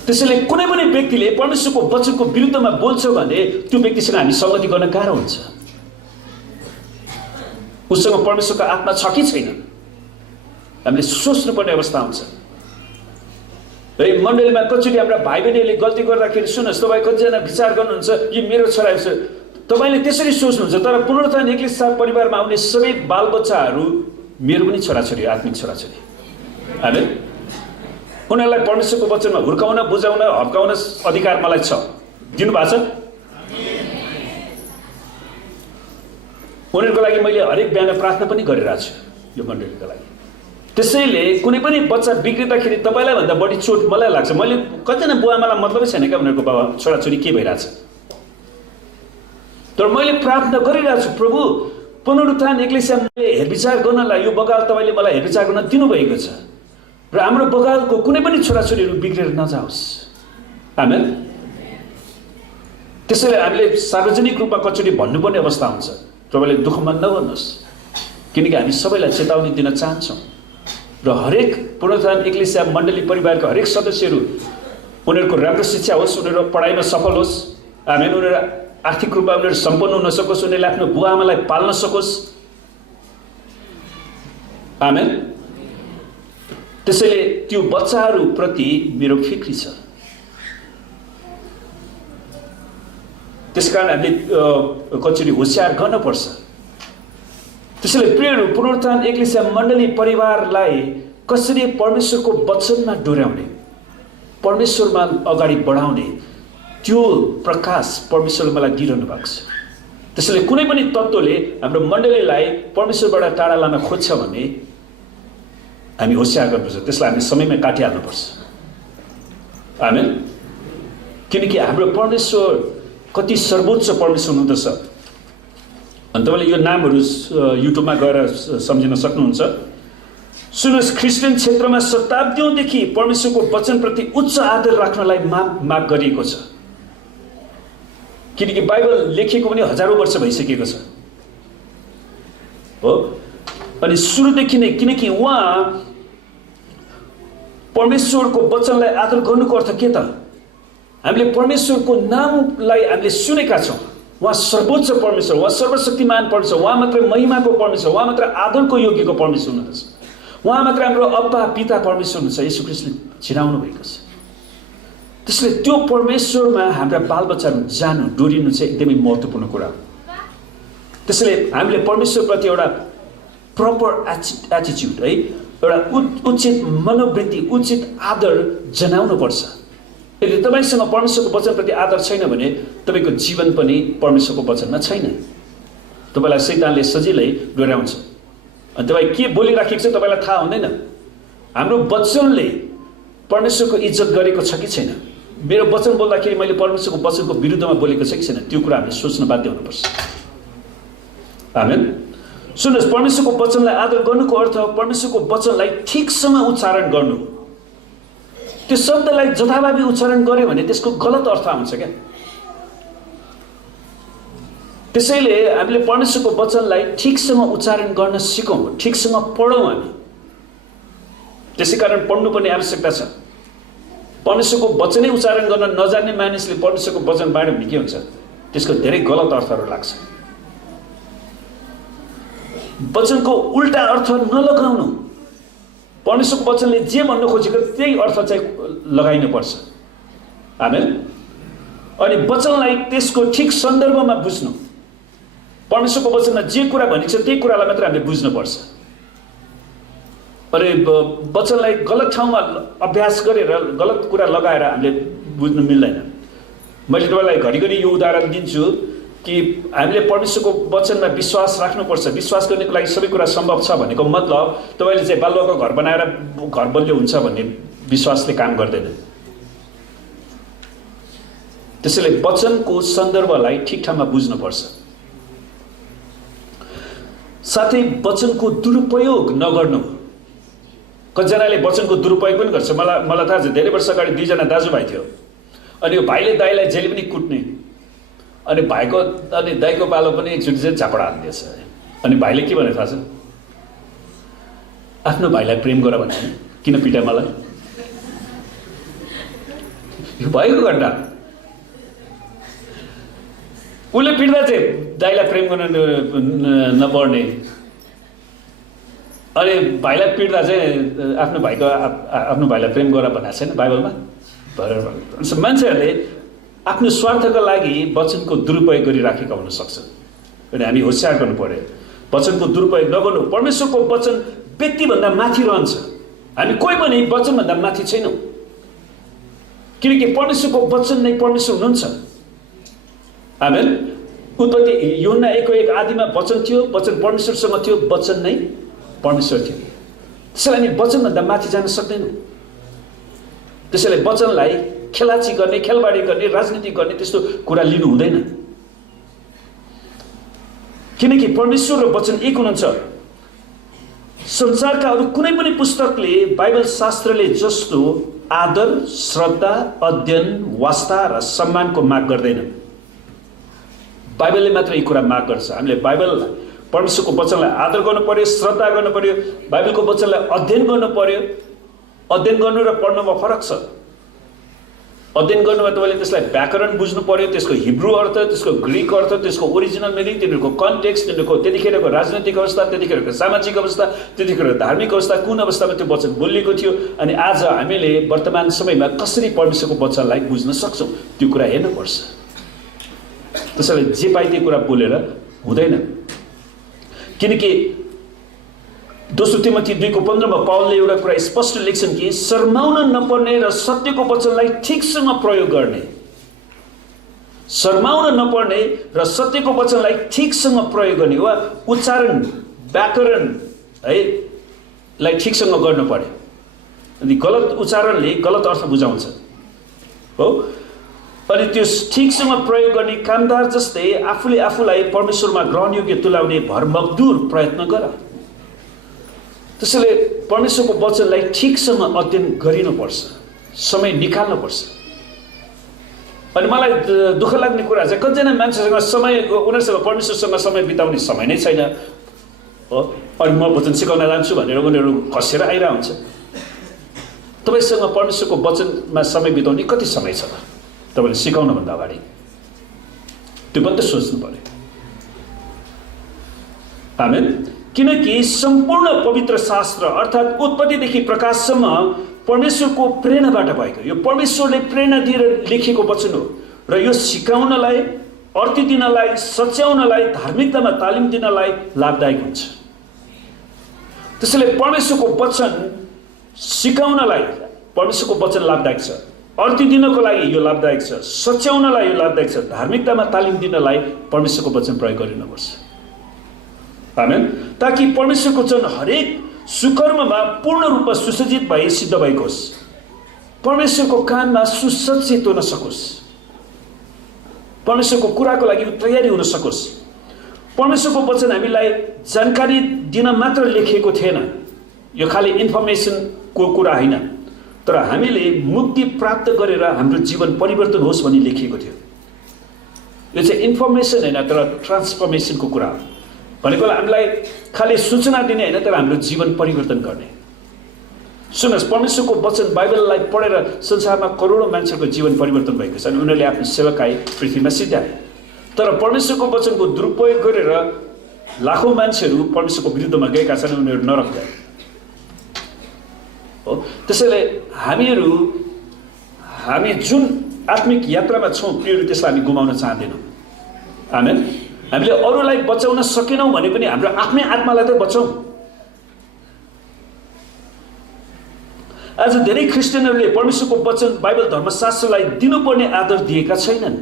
त्यसैले कुनै पनि व्यक्तिले परमेश्वरको वचनको विरुद्धमा बोल्छ भने त्यो व्यक्तिसँग हामी संगति गर्न गाह्रो हुन्छ। उसँग परमेश्वरको आत्मा छ कि छैन हामीले सोच्नुपर्ने अवस्था हुन्छ। है मण्डलीमा कतिचोटि हाम्रा भाइ बहिनीहरूले गल्ती गर्दाखेरि सुन्नुहोस्, तपाईँ कतिजना विचार गर्नुहुन्छ यो मेरो छोरा हो, तपाईँले त्यसरी सोच्नुहुन्छ, तर पुनरुत्थान एक्लिसिया परिवारमा आउने सबै बालबच्चाहरू मेरो पनि छोराछोरी, आत्मिक छोराछोरी। आमेन। उनीहरूलाई परमेश्वरको वचनमा हुर्काउन, बुझाउन, हप्काउन अधिकार मलाई छ, दिनुभएको छ। उनीहरूको लागि मैले हरेक बिहान प्रार्थना पनि गरिरहेको छु यो मण्डलीको लागि। त्यसैले कुनै पनि बच्चा बिग्रिँदाखेरि तपाईँलाई भन्दा बढी चोट मलाई लाग्छ। मैले कतिजना बुवा आमालाई मतलबै छैन क्या उनीहरूको बाबा छोराछोरी के भइरहेछ। तर मैले प्रार्थना गरिरहेको छु, प्रभु पुनरुत्थान एक्लेसियाले हेरविचार गर्नलाई यो बगाल तपाईँले मलाई हेरविचार गर्न दिनुभएको छ र हाम्रो बगालको कुनै पनि छोराछोरीहरू बिग्रेर नजाओस्। आमेन। त्यसैले हामीले सार्वजनिक रूपमा कचोटि भन्नुपर्ने अवस्था हुन्छ, तपाईँले दुःख मन नगर्नुहोस्, किनकि हामी सबैलाई चेतावनी दिन चाहन्छौँ र हरेक पुनरुत्थान एक्लेसिया मण्डली परिवारका हरेक सदस्यहरू उनीहरूको राम्रो शिक्षा होस्, उनीहरू पढाइमा सफल होस्। आमेन। उनीहरू आर्थिक रूपमा उनीहरू सम्पन्न हुन सकोस्, उनीहरूले आफ्नो बुवा आमालाई पाल्न सकोस्। आमेन। त्यसैले त्यो बच्चाहरूप्रति मेरो फिक्री छ। त्यसकारण हामीले कचोटि होसियार गर्नुपर्छ। त्यसैले प्रियहरू, पुनरुत्थान एक्लेसिया मण्डली परिवारलाई कसरी परमेश्वरको वचनमा डोर्याउने, परमेश्वरमा अगाडि बढाउने त्यो प्रकाश परमेश्वरले मलाई दिइरहनु भएको छ। त्यसैले कुनै पनि तत्त्वले हाम्रो मण्डलीलाई परमेश्वरबाट टाढा लान खोज्छ भने हामी होसियार गर्नुपर्छ, त्यसलाई हामी समयमा काटिहाल्नुपर्छ। आमेन। किनकि हाम्रो परमेश्वर कति सर्वोच्च परमेश्वर हुँदछ। अनि तपाईँले यो नामहरू युट्युबमा गएर सम्झिन सक्नुहुन्छ। सुन्नुहोस्, क्रिस्चियन क्षेत्रमा शताब्दीौँदेखि परमेश्वरको वचनप्रति उच्च आदर राख्नलाई माग गरिएको छ, किनकि बाइबल लेखिएको पनि हजारौँ वर्ष भइसकेको छ हो। अनि सुरुदेखि नै, किनकि उहाँ परमेश्वरको वचनलाई आदर गर्नुको अर्थ के त? हामीले परमेश्वरको नामलाई हामीले सुनेका छौँ। उहाँ सर्वोच्च परमेश्वर, उहाँ सर्वशक्तिमान परमेश्वर, उहाँ मात्र महिमाको परमेश्वर, उहाँ मात्र आदरको योग्यको परमेश्वर हुनुहुन्छ, उहाँ मात्र हाम्रो अब्बा पिता परमेश्वर हुनुहुन्छ। येशू ख्रीष्टले छिराउनु भएको छ। त्यसले त्यो परमेश्वरमा हाम्रा बालबच्चाहरू जानु, डोरिनु चाहिँ एकदमै महत्त्वपूर्ण कुरा हो। त्यसैले हामीले परमेश्वरप्रति एउटा प्रपर एटिट्युड है, एउटा उचित मनोवृत्ति, उचित आदर जनाउनुपर्छ। यदि तपाईँसँग परमेश्वरको वचनप्रति आदर छैन भने तपाईँको जीवन पनि परमेश्वरको वचनमा छैन। तपाईँलाई शैतानले सजिलै डोर्याउँछ। अनि तपाईँ के बोलिराखेको छ तपाईँलाई थाहा हुँदैन। हाम्रो वचनले परमेश्वरको इज्जत गरेको छ कि छैन? मेरो वचन बोल्दाखेरि मैले परमेश्वरको वचनको विरुद्धमा बोलेको छ कि छैन? त्यो कुरा हामीले सोच्न बाध्य हुनुपर्छ। आमेन। सुन्नुहोस्, परमेश्वरको वचनलाई आदर गर्नुको अर्थ परमेश्वरको वचनलाई ठिकसँग उच्चारण गर्नु। त्यो शब्दलाई जथाभावी उच्चारण गर्यो भने त्यसको गलत अर्थ आउँछ क्या। त्यसैले हामीले परमेश्वरको वचनलाई ठिकसँग उच्चारण गर्न सिकौँ, ठिकसँग पढौँ हामी। त्यसै कारण पढ्नुपर्ने आवश्यकता छ। परमेश्वरको वचनै उच्चारण गर्न नजान्ने मानिसले परमेश्वरको वचन बाँड्यो भने के हुन्छ? त्यसको धेरै गलत अर्थहरू लाग्छ। वचनको उल्टा अर्थ नलगाउनु। परमेश्वरको वचनले जे भन्न खोजेको त्यही अर्थ चाहिँ लगाइनुपर्छ। आमेन। अनि वचनलाई त्यसको ठिक सन्दर्भमा बुझ्नु। परमेश्वरको वचनमा जे कुरा भनेको छ त्यही कुरालाई मात्र हामीले बुझ्नुपर्छ। अरे वचनलाई गलत ठाउँमा अभ्यास गरेर गलत कुरा लगाएर हामीले बुझ्नु मिल्दैन। मैले तपाईँलाई घरिघरि यो उदाहरण दिन्छु कि हामीले परमेश्वरको वचनमा विश्वास राख्नुपर्छ। विश्वास गर्नेको लागि सबै कुरा सम्भव छ भनेको मतलब तपाईँले चाहिँ बालुवाको घर बनाएर घर बलियो हुन्छ भन्ने विश्वासले काम गर्दैन। त्यसैले वचनको सन्दर्भलाई ठिक ठाउँमा बुझ्नुपर्छ। साथै वचनको दुरुपयोग नगर्नु। कतिजनाले वचनको दुरुपयोग पनि गर्छ। मलाई थाहा छ, धेरै वर्ष अगाडि दुईजना दाजुभाइ थियो। अनि यो भाइले दाइलाई जहिले पनि कुट्ने, अनि दाइको पालो पनि एकचोटि चाहिँ झापडा हालिदिएछ। अनि भाइले के भने थाहा छ? आफ्नो भाइलाई प्रेम गर भने किन पिटाए मलाई? यो भएको घटना। उसले पिट्दा चाहिँ दाइलाई प्रेम गर्न नपर्ने, अनि भाइलाई पिट्दा चाहिँ आफ्नो भाइलाई प्रेम गर भनेको छैन बाइबलमा। मान्छेहरूले आफ्नो स्वार्थका लागि वचनको दुरुपयोग गरिराखेका हुन सक्छन्। अनि हामी होसियार गर्नु पर्यो, वचनको दुरुपयोग नगर्नु। परमेश्वरको वचन व्यक्तिभन्दा माथि रहन्छ। हामी कोही पनि वचनभन्दा माथि छैनौँ, किनकि परमेश्वरको वचन नै परमेश्वर हुनुहुन्छ। आमेन। उत्पत्ति यूहन्ना 1:1 आदिमा वचन थियो, वचन परमेश्वरसँग थियो, वचन नै परमेश्वर थियो। त्यसैले हामी वचनभन्दा माथि जान सक्दैनौँ। त्यसैले वचनलाई खेलाची गर्ने, खेलबाडी गर्ने, राजनीति गर्ने त्यस्तो कुरा लिनु हुँदैन। किनकि परमेश्वर र वचन एक हुनुहुन्छ। संसारका अरू कुनै पनि पुस्तकले बाइबल शास्त्रले जस्तो आदर, श्रद्धा, अध्ययन, वास्ता र सम्मानको माग गर्दैन। बाइबलले मात्र यी कुरा माग गर्छ। हामीले बाइबललाई, परमेश्वरको वचनलाई आदर गर्नु पर्यो, श्रद्धा गर्नु पर्यो, बाइबलको वचनलाई अध्ययन गर्नु पर्यो। अध्ययन गर्नु र पढ्नुमा फरक छ। अध्ययन गर्नुमा तपाईँले त्यसलाई व्याकरण बुझ्नु पर्यो, त्यसको हिब्रू अर्थ, त्यसको ग्रिक अर्थ, त्यसको ओरिजिनल मिनिङ, तिनीहरूको कन्टेक्स्ट, तिनीहरूको त्यतिखेरको राजनैतिक अवस्था, त्यतिखेरको सामाजिक अवस्था, त्यतिखेर धार्मिक अवस्था, कुन अवस्थामा त्यो वचन बोलिएको थियो, अनि आज हामीले वर्तमान समयमा कसरी परमेश्वरको वचनलाई बुझ्न सक्छौँ त्यो कुरा हेर्नुपर्छ। त्यसैले जे पाए त्यो कुरा बोलेर हुँदैन। किनकि दोस्रो तिमोथी 2:15 पाउलले एउटा कुरा स्पष्ट लेख्छन् कि शर्माउन नपर्ने र सत्यको वचनलाई ठिकसँग प्रयोग गर्ने। शर्माउन नपर्ने र सत्यको वचनलाई ठिकसँग प्रयोग गर्ने वा उच्चारण, व्याकरण है लाई ठिकसँग गर्नु पर्यो। अनि गलत उच्चारणले गलत अर्थ बुझाउँछ हो। अनि त्यो ठिकसँग प्रयोग गर्ने कामदार जस्तै आफूले आफूलाई परमेश्वरमा ग्रहणयोग्य तुल्याउने भरमग्दुर प्रयत्न गर। त्यसैले परमेश्वरको वचनलाई ठिकसँग अध्ययन गरिनुपर्छ, समय निकाल्नुपर्छ। अनि मलाई दुःख लाग्ने कुरा चाहिँ कतिजना मान्छेसँग समय, उनीहरूसँग परमेश्वरसँग समय बिताउने समय नै छैन हो। अनि म वचन सिकाउन जान्छु भनेर उनीहरू खसेर आइरहेको हुन्छ। तपाईँसँग परमेश्वरको वचनमा समय बिताउने कति समय छ तपाईँले सिकाउनुभन्दा अगाडि? त्यो पनि त सोच्नु पर्यो। आमेन। किनकि सम्पूर्ण पवित्र शास्त्र अर्थात् उत्पत्तिदेखि प्रकाशसम्म परमेश्वरको प्रेरणाबाट भएको, यो परमेश्वरले प्रेरणा दिएर लेखेको वचन हो र यो सिकाउनलाई, अर्ती दिनलाई, सच्याउनलाई, धार्मिकतामा तालिम दिनलाई लाभदायक हुन्छ। त्यसैले परमेश्वरको वचन सिकाउनलाई परमेश्वरको वचन लाभदायक छ, अर्ती दिनको लागि यो लाभदायक छ, सच्याउनलाई यो लाभदायक छ, धार्मिकतामा तालिम दिनलाई परमेश्वरको वचन प्रयोग गरिनुपर्छ। आमेन। ताकि परमेश्वरको वचन हरेक सुकर्ममा पूर्ण रूपमा सुसज्जित भई सिद्ध भएको होस्, परमेश्वरको कानमा सुसज्जित हुन सकोस्, परमेश्वरको कुराको लागि तयारी हुन सकोस्। परमेश्वरको वचन हामीलाई जानकारी दिन मात्र लेखिएको थिएन, यो खालि इन्फर्मेसनको कुरा होइन, तर हामीले मुक्ति प्राप्त गरेर हाम्रो जीवन परिवर्तन होस् भनी लेखिएको थियो। यो चाहिँ इन्फर्मेसन होइन तर ट्रान्सफर्मेसनको कुरा हो। भनेको हामीलाई खालि सूचना दिने होइन तर हाम्रो जीवन परिवर्तन गर्ने। सुन्नुहोस्, परमेश्वरको वचन बाइबललाई पढेर संसारमा करोडौँ मान्छेको जीवन परिवर्तन भएको छ अनि उनीहरूले आफ्नो सेवकाई पृथ्वीमा सिद्ध्याए। तर परमेश्वरको वचनको दुरुपयोग गरेर लाखौँ मान्छेहरू परमेश्वरको विरुद्धमा गएका छन्, उनीहरू नरक गए हो। त्यसैले हामी जुन आत्मिक यात्रामा छौँ प्रियहरू, त्यसलाई हामी गुमाउन चाहँदैनौँ। आमेन। हामीले अरूलाई बचाउन सकेनौँ भने पनि हाम्रो आफ्नै आत्मालाई त बचाउँ। आज धेरै क्रिस्चियनहरूले परमेश्वरको वचन बाइबल धर्मशास्त्रलाई दिनुपर्ने आदर दिएका छैनन्।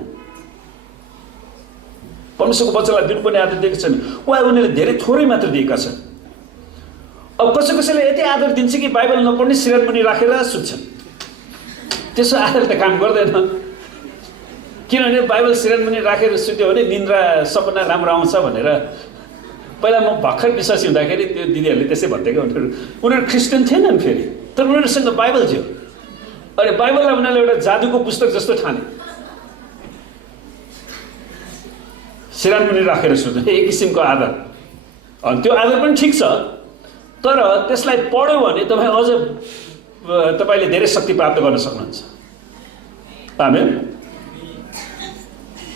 परमेश्वरको वचनलाई दिनुपर्ने आदर दिएका छैनन् वा उनीहरूले धेरै थोरै मात्र दिएका छन्। अब कसैले यति आदर दिन्छ कि बाइबल नपढ्ने सिरानमुनि राखेर सुत्छन्। त्यसो आदर त काम गर्दैन, किनभने बाइबल सिरानमुनि राखेर सुत्यो भने निन्द्रा सपना राम्रो आउँछ भनेर पहिला म भर्खर विश्वासी हुँदाखेरि त्यो दिदीहरूले त्यसै भन्थे क्या। उनीहरू क्रिस्चियन थिएनन् फेरि, तर उनीहरूसँग बाइबल थियो। अनि बाइबललाई उनीहरूले एउटा जादुको पुस्तक जस्तो ठाने, सिरानमुनि राखेर सुत्यो, एक किसिमको आदर। अनि त्यो आदर पनि ठिक छ, तर त्यसलाई पढ्यो भने तपाईँले धेरै शक्ति प्राप्त गर्न सक्नुहुन्छ। आमेन।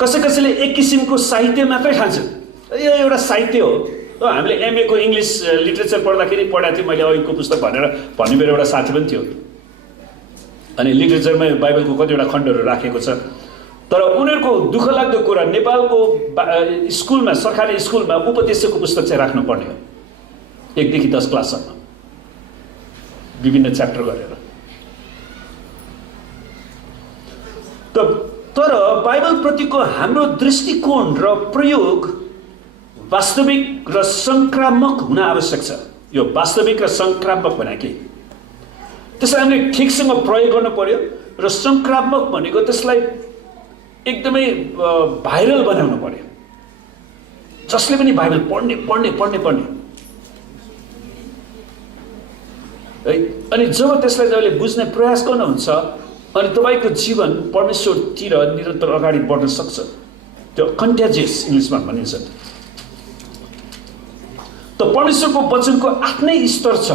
कसैले एक किसिमको साहित्य मात्रै ठान्छन्, यो एउटा साहित्य हो। हामीले एमए को इङ्ग्लिस लिटरेचर पढ्दाखेरि पढाएको थिएँ मैले अहिलेको पुस्तक भनेर भन्ने मेरो एउटा साथी पनि थियो। अनि लिटरेचरमै बाइबलको कतिवटा खण्डहरू राखेको छ। तर उनीहरूको दुःख लाग्दो कुरा, नेपालको स्कुलमा, सरकारी स्कुलमा उपदेशको पुस्तक चाहिँ राख्नुपर्ने हो, 1 देखि 10 क्लाससम्म विभिन्न च्याप्टर गरेर। तर बाइबल प्रतिको हाम्रो दृष्टिकोण र प्रयोग वास्तविक र संक्रामक हुन आवश्यक छ। यो वास्तविक र संक्रामक भने के? त्यसलाई हामीले ठिकसँग प्रयोग गर्नु पर्यो र संक्रामक भनेको त्यसलाई एकदमै भाइरल बनाउनु पर्यो। जसले पनि बाइबल पढ्ने पढ्ने पढ्ने पढ्ने है। अनि जब त्यसलाई तपाईँले बुझ्ने प्रयास गर्नुहुन्छ अनि तपाईँको जीवन परमेश्वरतिर निरन्तर अगाडि बढ्न सक्छ। त्यो कन्ट्याजियस इङ्ग्लिसमा भनिन्छ। त परमेश्वरको वचनको आफ्नै स्तर छ।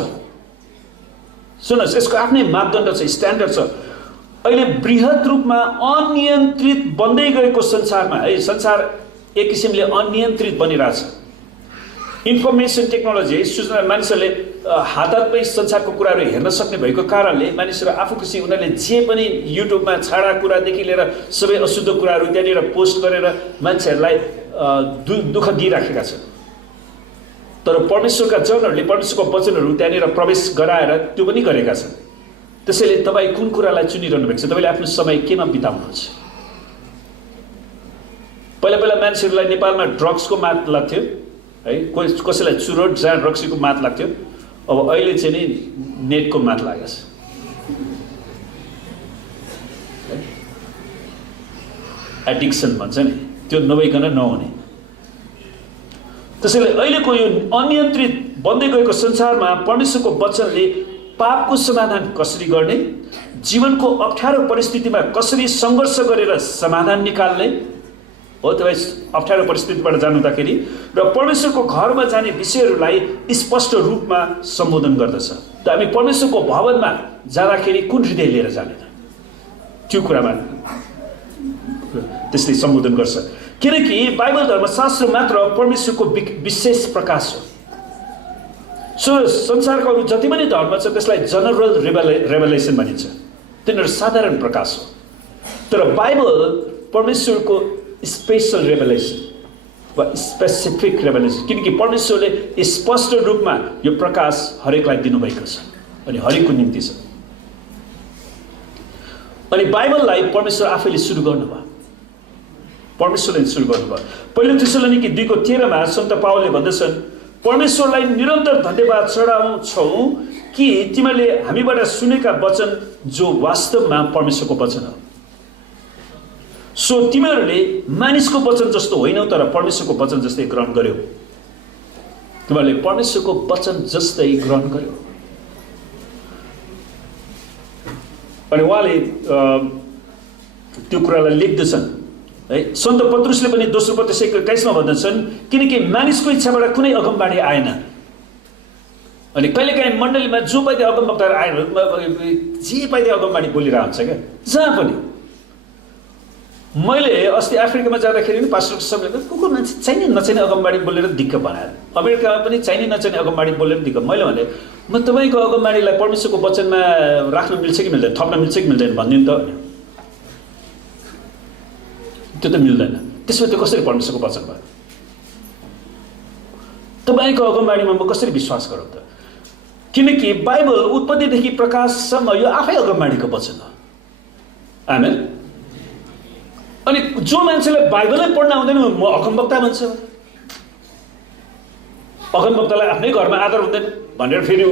सुन्नुहोस्, यसको आफ्नै मापदण्ड छ, स्ट्यान्डर्ड छ। अहिले बृहत रूपमा अनियन्त्रित बन्दै गएको संसारमा है, संसार एक किसिमले अनियन्त्रित बनिरहेछ। इन्फर्मेसन टेक्नोलोजी, सूचना, मानिसहरूले हातहातमै संसारको कुराहरू हेर्न सक्ने भएको कारणले मानिसहरू आफू खुसी उनीहरूले जे पनि युट्युबमा छाडा कुरादेखि लिएर सबै अशुद्ध कुराहरू त्यहाँनिर पोस्ट गरेर मान्छेहरूलाई दुःख दिइराखेका छन्। तर परमेश्वरका जनहरूले परमेश्वरको वचनहरू त्यहाँनिर प्रवेश गराएर त्यो पनि गरेका छन्। त्यसैले तपाईँ कुन कुरालाई चुनिरहनु भएको छ? तपाईँले आफ्नो समय केमा बिताउनुहुन्छ? पहिला पहिला मान्छेहरूलाई नेपालमा ड्रग्सको मात लाग्थ्यो है, कसैलाई चुरोट जहाँ रक्सीको मात लाग्थ्यो। अब अहिले चाहिँ नि नेटको मात लागेको छ। एडिक्सन भन्छ नि, त्यो नभइकन नहुने। त्यसैले अहिलेको यो अनियन्त्रित बन्दै गएको संसारमा परमेश्वरको वचनले पापको समाधान कसरी गर्ने, जीवनको अप्ठ्यारो परिस्थितिमा कसरी सङ्घर्ष गरेर समाधान निकाल्ने हो। तपाईँ अप्ठ्यारो परिस्थितिबाट जानुहुँदाखेरि र परमेश्वरको घरमा जाने विषयहरूलाई स्पष्ट रूपमा सम्बोधन गर्दछ। त हामी परमेश्वरको भवनमा जाँदाखेरि कुन हृदय लिएर जाने त? त्यो कुरामा त्यसले सम्बोधन गर्छ। किनकि बाइबल धर्मशास्त्र मात्र परमेश्वरको विशेष प्रकाश हो। सो संसारको अरू जति पनि धर्म छ त्यसलाई जनरल रेभलेसन भनिन्छ, तिनीहरू साधारण प्रकाश हो। तर बाइबल परमेश्वरको स्पेसल रेभलेसन वा स्पेसिफिक रेभलेसन, किनकि परमेश्वरले स्पष्ट रूपमा यो प्रकाश हरेकलाई दिनुभएको छ अनि हरेकको निम्ति छ। अनि बाइबललाई परमेश्वर आफैले सुरु गर्नुभयो, परमेश्वरले सुरु गर्नुभयो। पहिलो थेसलोनिके 2:13 सन्त पावलले भन्दछन्, परमेश्वरलाई निरन्तर धन्यवाद चढाउँछौ कि तिमीले हामीबाट सुनेका वचन जो वास्तवमा परमेश्वरको वचन हो। सो तिमीहरूले मानिसको वचन जस्तो होइनौ तर परमेश्वरको वचन जस्तै ग्रहण गर्यौ। तिमीहरूले परमेश्वरको वचन जस्तै ग्रहण गर्यौ। अनि उहाँले त्यो कुरालाई लेख्दछन् है। सन्त पत्रुसले पनि दोस्रो पत्र 21 भन्दछन्, किनकि मानिसको इच्छाबाट कुनै अगमबाडी आएन। अनि कहिलेकाहीँ मण्डलीमा जो पाइदे अगमवक्ताहरू आएर जे पाइदे अगमबाडी बोलिरहेको हुन्छ क्या, जहाँ पनि। मैले अस्ति अफ्रिकामा जाँदाखेरि पनि पास्टरको सबैले को मान्छे चाहिने नचाहिने अगमबाडी बोलेर दिक्क बनायो। अमेरिकामा पनि चाहिने नचाहिने अगमबाडी बोलेर दिक्क। मैले भने म तपाईँको अगमबाडीलाई परमेश्वरको वचनमा राख्न मिल्छ कि मिल्दैन, थप्न मिल्छ कि मिल्दैन भनिदिनु त। त्यो त मिल्दैन। त्यसमा त्यो कसरी परमेश्वरको वचन भयो? तपाईँको अगमबाडीमा म कसरी विश्वास गरौँ त? किनकि बाइबल उत्पत्तिदेखि प्रकाशसम्म यो आफै अगमबाडीको वचन हो। आमेन। अनि जो मान्छेले बाइबलै पढ्न आउँदैन म अगमवक्ता भन्छ। अगमवक्तालाई आफ्नै घरमा आदर हुँदैन भनेर फेरि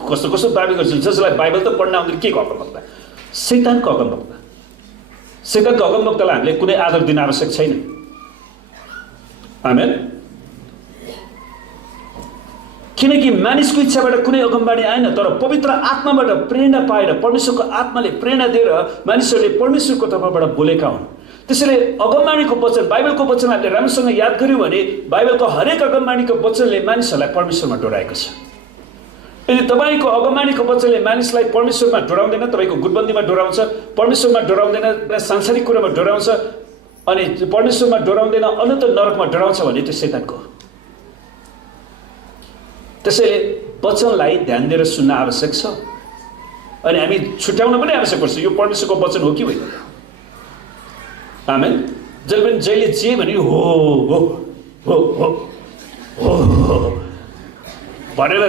कस्तो कस्तो दाबी गर्छ। जसलाई बाइबल त पढ्न आउँदैन के को अगमवक्ता? शैतानको अगमवक्ता। शैतानको अगमवक्तालाई हामीले कुनै आदर दिन आवश्यक छैन। आमेन। किनकि मानिसको इच्छाबाट कुनै अगमबाडी आएन तर पवित्र आत्माबाट प्रेरणा पाएर परमेश्वरको आत्माले प्रेरणा दिएर मानिसहरूले परमेश्वरको तर्फबाट बोलेका हुन्। त्यसैले अगमबाडीको वचन, बाइबलको वचन हामीले राम्रोसँग याद गर्यौँ भने बाइबलको हरेक अगमबाडीको वचनले मानिसहरूलाई परमेश्वरमा डोराएको छ। यदि तपाईँको अगमबाडीको वचनले मानिसलाई परमेश्वरमा डोराउँदैन, तपाईँको गुटबन्दीमा डोराउँछ, परमेश्वरमा डोराउँदैन, सांसारिक कुरामा डोराउँछ अनि परमेश्वरमा डोराउँदैन, अनन्त नरकमा डोराउँछ भने त्यो शैतानको हो। त्यसैले वचनलाई ध्यान दिएर सुन्न आवश्यक छ अनि हामी छुट्याउन पनि आवश्यक पर्छ यो परमेश्वरको वचन हो कि होइन। आमेन। जहिले जे भने हो हो हो हो हो भनेर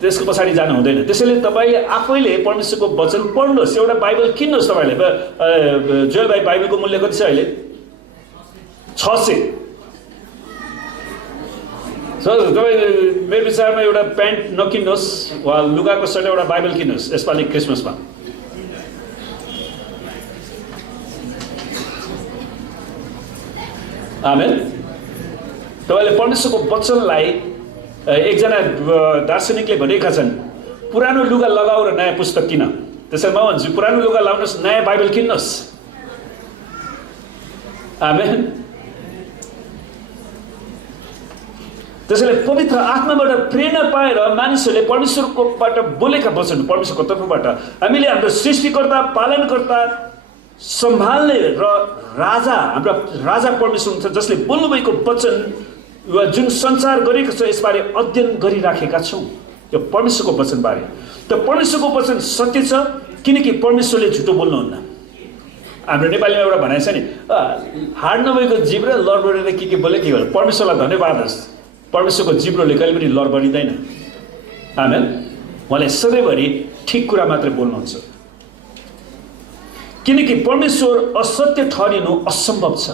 त्यसको पछाडि जानु हुँदैन। त्यसैले तपाईँले आफैले परमेश्वरको वचन पढ्नुहोस्। एउटा बाइबल किन्नुहोस्। तपाईँले जोयल भाइ बाइबलको मूल्य कति छ अहिले? 600। तपाईँ मेरो विचारमा एउटा प्यान्ट नकिन्नुहोस् वा लुगाको सट्टा एउटा बाइबल किन्नुहोस् यसपालि क्रिसमसमा। आमेन। तपाईँले परमेश्वरको वचनलाई एकजना दार्शनिकले भनेका छन् पुरानो लुगा लगाऊ र नयाँ पुस्तक किन। त्यसैले म भन्छु पुरानो लुगा लाउनुहोस्, नयाँ बाइबल किन्नुहोस्। आमेन। त्यसैले पवित्र आत्माबाट प्रेरणा पाएर मानिसहरूले परमेश्वरकोबाट बोलेका वचन, परमेश्वरको तर्फबाट हामीले हाम्रो सृष्टिकर्ता, पालनकर्ता, सम्हाल्ने र राजा, हाम्रा राजा परमेश्वर हुन्छ जसले बोल्नुभएको वचन वा जुन सञ्चार गरेको छ यसबारे अध्ययन गरिराखेका छौँ। यो परमेश्वरको वचनबारे। त परमेश्वरको वचन सत्य छ किनकि परमेश्वरले झुटो बोल्नुहुन्न। हाम्रो नेपालीमा एउटा भनाइ छ नि, हाड नभएको जिब्रो लडबडेर के बोले के गर्छ। परमेश्वरलाई धन्यवाद होस्, परमेश्वरको जिब्रोले कहिले पनि लडबडिँदैन। आमेन। उहाँले सधैँभरि ठिक कुरा मात्रै बोल्नुहुन्छ किनकि परमेश्वर असत्य ठहरिनु असम्भव छ।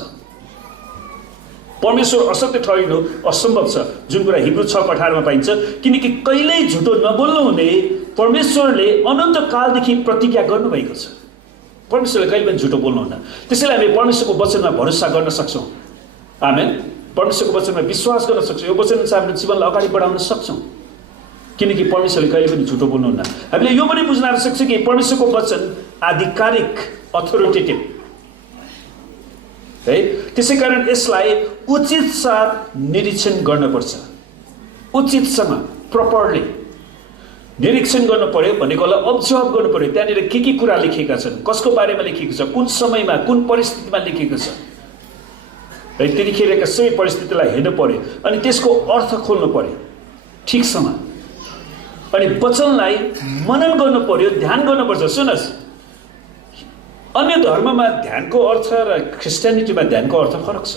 परमेश्वर असत्य ठहरिनु असम्भव छ, जुन कुरा हिब्रू 6:18 पाइन्छ। किनकि कहिल्यै झुटो नबोल्नु हुने परमेश्वरले अनन्त कालदेखि प्रतिज्ञा गर्नुभएको छ। परमेश्वरले कहिले पनि झुटो बोल्नुहुन्न। त्यसैले हामी परमेश्वरको वचनमा भरोसा गर्न सक्छौँ। आमेन। परमेश्वरको वचनमा विश्वास गर्न सक्छौँ। यो वचन चाहिँ हाम्रो जीवनलाई अगाडि बढाउन सक्छौँ किनकि परमेश्वरले कहिले पनि झुटो बोल्नुहुन्न। हामीले यो पनि बुझ्न आवश्यक छ कि परमेश्वरको वचन आधिकारिक, अथोरिटेटिभ है। त्यसै कारण यसलाई उचित साथ निरीक्षण गर्नुपर्छ। उचितसँग, प्रपरली निरीक्षण गर्नु पर्यो। भनेकोलाई अब्जर्भ गर्नु पर्यो। त्यहाँनिर के कुरा लेखेका छन्, कसको बारेमा लेखेको छ, कुन समयमा, कुन परिस्थितिमा लेखेको छ है। त्यतिखेरका सबै परिस्थितिलाई हेर्नु पर्यो अनि त्यसको अर्थ खोल्नु पर्यो ठिकसँग। अनि वचनलाई मनन गर्नु पर्यो, ध्यान गर्नुपर्छ। सुन्नुहोस्, अन्य धर्ममा ध्यानको अर्थ र क्रिस्चियनिटीमा ध्यानको अर्थ फरक छ।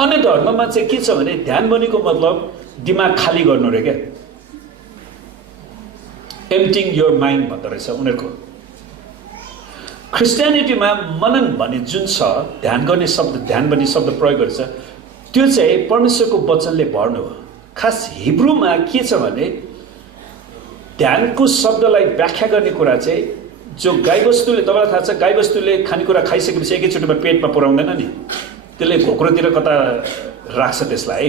अन्य धर्ममा चाहिँ के छ भने ध्यान भनेको मतलब दिमाग खाली गर्नु रे क्या, एम्प्टिङ योर माइन्ड भन्दो रहेछ उनीहरूको। क्रिस्चियनिटीमा मनन भन्ने जुन छ, ध्यान गर्ने शब्द, ध्यान भन्ने शब्द प्रयोग गर्छ, त्यो चाहिँ परमेश्वरको वचनले भर्नु हो। खास हिब्रूमा के छ भने ध्यानको शब्दलाई व्याख्या गर्ने कुरा चाहिँ जो गाईबस्तुले, तपाईँलाई थाहा छ गाईबस्तुले खानेकुरा खाइसकेपछि एकैचोटिमा पेटमा पुर्याउँदैन नि, त्यसले भोक्रोतिर कता राख्छ त्यसलाई।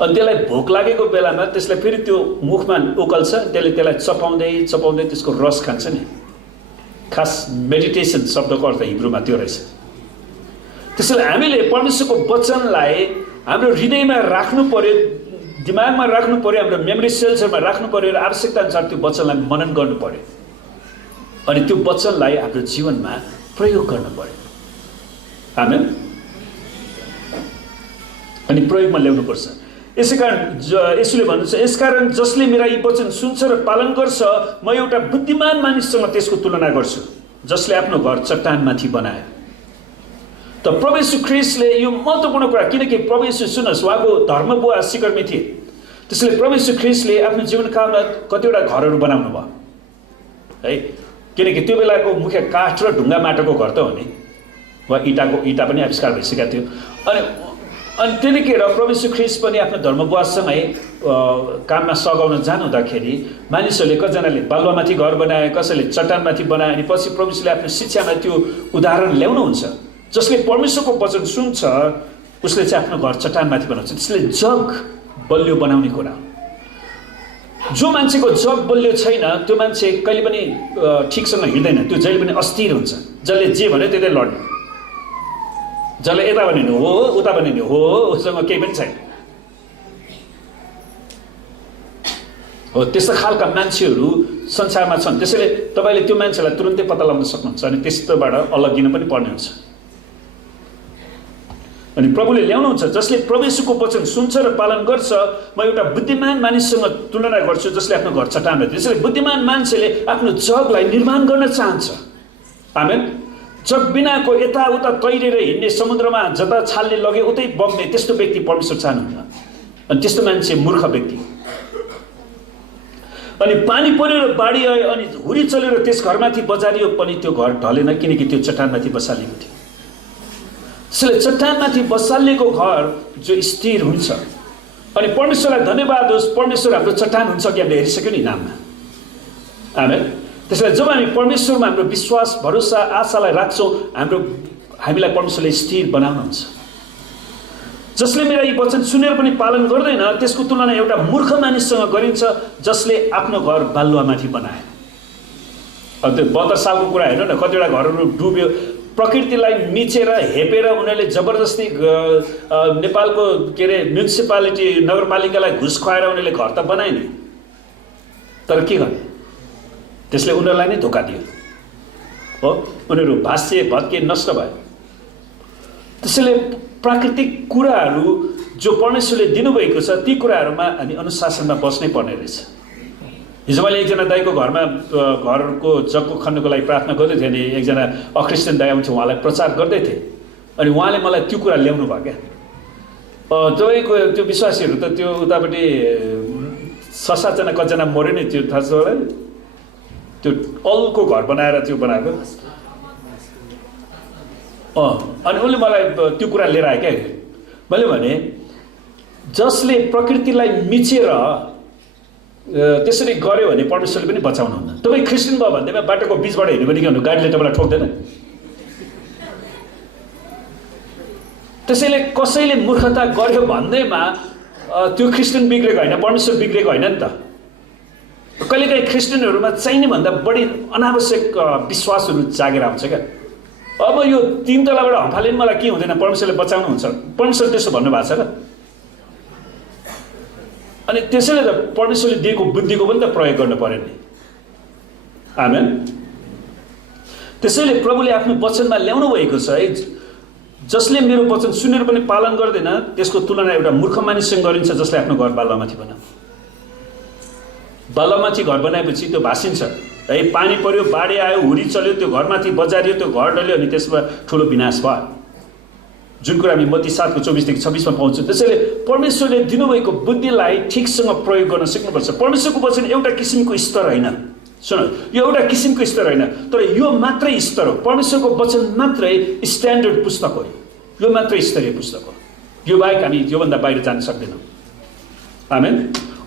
अनि त्यसलाई भोक लागेको बेलामा त्यसलाई फेरि त्यो मुखमा उकल्छ, त्यसलाई चपाउँदै चपाउँदै त्यसको रस खान्छ नि। खास मेडिटेसन शब्दको अर्थ हिब्रूमा त्यो रहेछ। त्यसैले हामीले परमेश्वरको वचनलाई हाम्रो हृदयमा राख्नु पर्यो, दिमागमा राख्नु पर्यो, हाम्रो मेमोरी सेल्सहरूमा राख्नु पर्यो र आवश्यकता अनुसार त्यो वचनलाई मनन गर्नु पर्यो अनि त्यो वचनलाई हाम्रो जीवनमा प्रयोग गर्नु पर्यो। आमेन। अनि प्रयोगमा ल्याउनुपर्छ। यसैकारण यसुले भन्नुहुन्छ, यसकारण जसले मेरा यी वचन सुन्छ र पालन गर्छ म एउटा बुद्धिमान मानिससँग त्यसको तुलना गर्छु जसले आफ्नो घर चट्टानमाथि बनायो। त प्रभु येशू ख्रीष्टले यो महत्त्वपूर्ण कुरा, किनकि प्रभु येशू सुन्नुहोस् उहाँको धर्मबुवा सिकर्मी थिए। त्यसैले प्रभु येशू ख्रीष्टले आफ्नो जीवनकालमा कतिवटा घरहरू बनाउनु भयो है, किनकि त्यो बेलाको मुख्य काठ र ढुङ्गा माटोको घर त हो नि, वा इँटा पनि आविष्कार भइसकेको थियो। अनि त्यतिखेर प्रभु येशू ख्रीष्ट पनि आफ्नो धर्मबुवासँगै काममा सघाउन जानुहुँदाखेरि मानिसहरूले कतिजनाले बालुवामाथि घर बनाए, कसैले चट्टानमाथि बनाए। अनि पछि प्रभु येशूले आफ्नो शिक्षामा त्यो उदाहरण ल्याउनुहुन्छ, जसले परमेश्वरको वचन सुन्छ उसले चाहिँ आफ्नो घर चट्टानमाथि बनाउँछ। त्यसले जग बलियो बनाउने कुरा। जो मान्छेको जग बलियो छैन त्यो मान्छे कहिले पनि ठिकसँग हिँड्दैन, त्यो जहिले पनि अस्थिर हुन्छ। जसले जे भन्यो त्यतै लड्ने, जसले यता भने हो उता भने हो, उसँग केही पनि छैन हो। त्यस्तो खालका मान्छेहरू संसारमा छन्। त्यसैले तपाईँले त्यो मान्छेलाई तुरुन्तै पत्ता लगाउन सक्नुहुन्छ अनि त्यस्तोबाट अलग्गिन पनि पर्ने हुन्छ। अनि प्रभुले ल्याउनुहुन्छ, जसले प्रभु येशूको वचन सुन्छ र पालन गर्छ म एउटा बुद्धिमान मानिससँग तुलना गर्छु जसले आफ्नो घर चट्टानमा। त्यसैले बुद्धिमान मान्छेले आफ्नो जगलाई निर्माण गर्न चाहन्छ। आमेन। जग बिनाको यताउता तैरेर हिँड्ने, समुद्रमा जता छालले लगे उतै बग्ने त्यस्तो व्यक्ति परमेश्वर चाहनुहुन्न। अनि त्यस्तो मान्छे मूर्ख व्यक्ति। अनि पानी पऱ्यो र बाढी आयो अनि हुरी चल्यो र त्यस घरमाथि बजारियो पनि त्यो घर ढलेन, किनकि त्यो चट्टानमाथि बसालिएको थियो। त्यसैले चट्टानमाथि बसालिएको घर जो स्थिर हुन्छ। अनि परमेश्वरलाई धन्यवाद होस्, परमेश्वर हाम्रो चट्टान हुन्छ कि हामीले हेरिसक्यो नि नाममा। आमेन। त्यसैले जब हामी परमेश्वरमा हाम्रो विश्वास, भरोसा, आशालाई राख्छौँ हामीलाई परमेश्वरले स्थिर बनाउनुहुन्छ। जसले मेरा यी वचन सुनेर पनि पालन गर्दैन त्यसको तुलना एउटा मूर्ख मानिससँग गरिन्छ जसले आफ्नो घर बालुवामाथि बनाए। अब त्यो 72 सालको कुरा हेर्नु न, कतिवटा घरहरू डुब्यो, प्रकृतिलाई मिचेर हेपेर उनीहरूले जबरजस्ती नेपालको के अरे म्युनिसिपालिटी नगरपालिकालाई घुस खुवाएर उनीहरूले घर त बनाए नि, तर के गर्ने, त्यसले उनीहरूलाई नै धोका दियो हो, उनीहरू भाष्य भत्के नष्ट भयो। त्यसैले प्राकृतिक कुराहरू जो परमेश्वरले दिनुभएको छ ती कुराहरूमा हामी अनुशासनमा बस्नै पर्ने रहेछ। हिजो मैले एकजना दाइको घरमा घरको जग्गो खन्नुको लागि प्रार्थना गर्दै थिएँ नि, एकजना अख्रिस्टियन दाइ आउँछ, उहाँलाई प्रचार गर्दै थिएँ अनि उहाँले मलाई त्यो कुरा ल्याउनु भयो क्या। तपाईँको त्यो विश्वासीहरू त त्यो उतापट्टि 6-7जना कतिजना मऱ्यो नि, त्यो थाहा छ होला, त्यो अल्को घर बनाएर त्यो बनाएको। अनि उसले मलाई त्यो कुरा लिएर आयो क्या। मैले भने जसले प्रकृतिलाई मिचेर त्यसरी गर्यो भने परमेश्वरले पनि बचाउनुहुन्न। तपाईँ क्रिस्चियन भयो भन्दैमा बाटोको बिचबाट हिँड्यो भने के भन्नु, गाडीले तपाईँलाई ठोक्दैन। त्यसैले कसैले मूर्खता गर्यो भन्दैमा त्यो क्रिस्चियन बिग्रेको होइन, परमेश्वर बिग्रेको होइन नि त। कहिलेकाहीँ क्रिस्चियनहरूमा चाहिने भन्दा बढी अनावश्यक विश्वासहरू जागेर आउँछ क्या। अब यो 3 तलाबाट हम्फाले मलाई के हुँदैन, परमेश्वरले बचाउनुहुन्छ, परमेश्वर त्यसो भन्नुभएको छ र। अनि त्यसैले त परमेश्वरले दिएको बुद्धिको पनि त प्रयोग गर्नु पर्यो नि। आमेन। त्यसैले प्रभुले आफ्नो वचनमा ल्याउनु भएको छ है, जसले मेरो वचन सुनेर पनि पालन गर्दैन त्यसको तुलना एउटा मूर्ख मानिससँग गरिन्छ जसले आफ्नो घर बालुवामाथि बनायो। बालुवामाथि घर बनाएपछि त्यो भासिन्छ है, पानी पर्यो, बाढी आयो, हुरी चल्यो, त्यो घरमाथि बजारियो, त्यो घर डल्यो अनि त्यसमा ठुलो विनाश भयो, जुन कुरा हामी मत्ती 7:24-26 पाउँछौँ। त्यसैले परमेश्वरले दिनुभएको बुद्धिलाई ठिकसँग प्रयोग गर्न सिक्नुपर्छ। परमेश्वरको वचन एउटा किसिमको स्तर होइन, सुन, यो एउटा किसिमको स्तर होइन, तर यो मात्रै स्तर हो। परमेश्वरको वचन मात्रै स्ट्यान्डर्ड पुस्तक हो, यो मात्रै स्तरीय पुस्तक हो। यो बाहेक हामी योभन्दा बाहिर जान सक्दैनौँ। आमेन।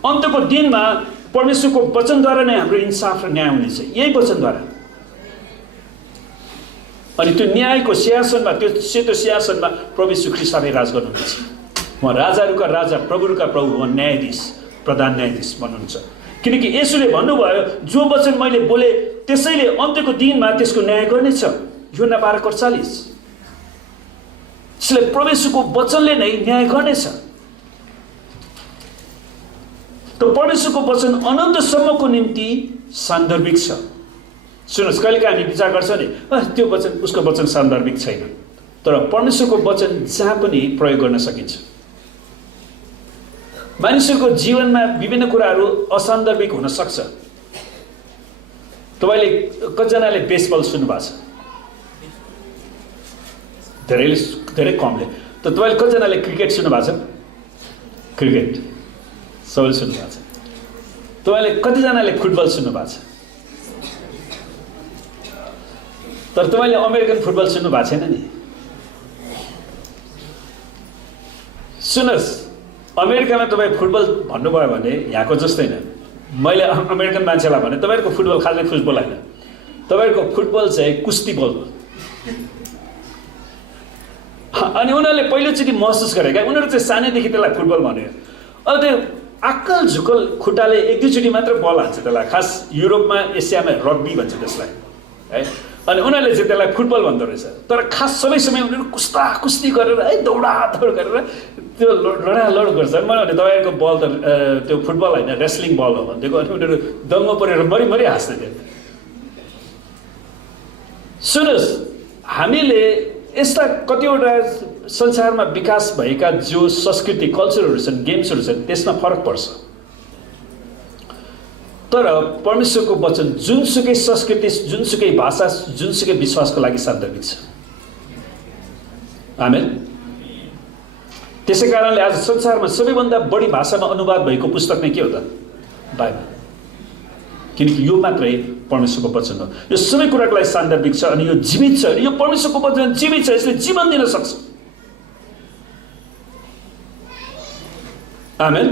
अन्तको दिनमा परमेश्वरको वचनद्वारा नै हाम्रो इन्साफ र न्याय हुनेछ, यही वचनद्वारा। अनि त्यो न्यायको सिंहासनमा, त्यो सेतो सिंहासनमा प्रभु यीशु ख्रीष्ट आफै राज गर्नुहुन्छ। उहाँ राजाहरूका राजा, प्रभुहरूका प्रभु, उहाँ न्यायाधीश, प्रधान न्यायाधीश भन्नुहुन्छ। किनकि येशूले भन्नुभयो जो वचन मैले बोले त्यसैले अन्त्यको दिनमा त्यसको न्याय गर्नेछ, यूहन्ना 12:48। त्यसैले प्रभु यीशुको वचनले नै न्याय गर्नेछ। त परमेश्वरको वचन अनन्तसम्मको निम्ति सान्दर्भिक छ। सुन्नुहोस्, कहिलेकाहीँ हामी विचार गर्छौँ नि त्यो वचन, उसको वचन सान्दर्भिक छैन, तर परमेश्वरको वचन जहाँ पनि प्रयोग गर्न सकिन्छ। मानिसहरूको जीवनमा विभिन्न कुराहरू असान्दर्भिक हुन सक्छ। तपाईँले कतिजनाले बेसबल सुन्नुभएको छ? धेरै कमले। त तपाईँले कतिजनाले क्रिकेट सुन्नुभएको छ? क्रिकेट सबैले सुन्नुभएको छ। तपाईँले कतिजनाले फुटबल सुन्नुभएको छ? तर तपाईँले अमेरिकन फुटबल सुन्नुभएको छैन नि। सुन्नुहोस्, अमेरिकामा तपाईँ फुटबल भन्नुभयो भने यहाँको जस्तै होइन। मैले अमेरिकन मान्छेलाई भने तपाईँहरूको फुटबल खासै फुटबल होइन, तपाईँहरूको फुटबल चाहिँ कुस्ती बल हो। अनि उनीहरूले पहिलोचोटि महसुस गरे क्या, उनीहरू चाहिँ सानैदेखि त्यसलाई फुटबल भन्यो। अब त्यो आक्कल झुक्कल खुट्टाले 1-2 मात्र बल हान्छ त्यसलाई। खास युरोपमा, एसियामा रग्बी भन्छ त्यसलाई है। अनि उनीहरूले चाहिँ त्यसलाई फुटबल भन्दो रहेछ। तर खास सबै समय उनीहरू कुस्ती गरेर है, दौडादौड गरेर त्यो लडालड गर्छ। मैले भने तपाईँहरूको बल त त्यो फुटबल होइन, रेस्लिङ बल हो भनिदिएको। अनि उनीहरू दङ्ग परेर मरि हाँस्दै थियो। सुन्नुहोस्, हामीले यस्ता कतिवटा संसारमा विकास भएका जो संस्कृति, कल्चरहरू छन्, गेम्सहरू छन्, त्यसमा फरक पर्छ। तर परमेश्वरको वचन जुनसुकै संस्कृति, जुनसुकै भाषा, जुनसुकै विश्वासको लागि सान्दर्भिक छ। आमेन। त्यसै कारणले आज संसारमा सबैभन्दा बढी भाषामा अनुवाद भएको पुस्तक नै के हो त? बाइबल। किनकि यो मात्रै परमेश्वरको वचन हो। यो सबै कुराको लागि सान्दर्भिक छ अनि यो जीवित छ। यो परमेश्वरको वचन जीवित छ, यसले जीवन दिन सक्छ। आमेन।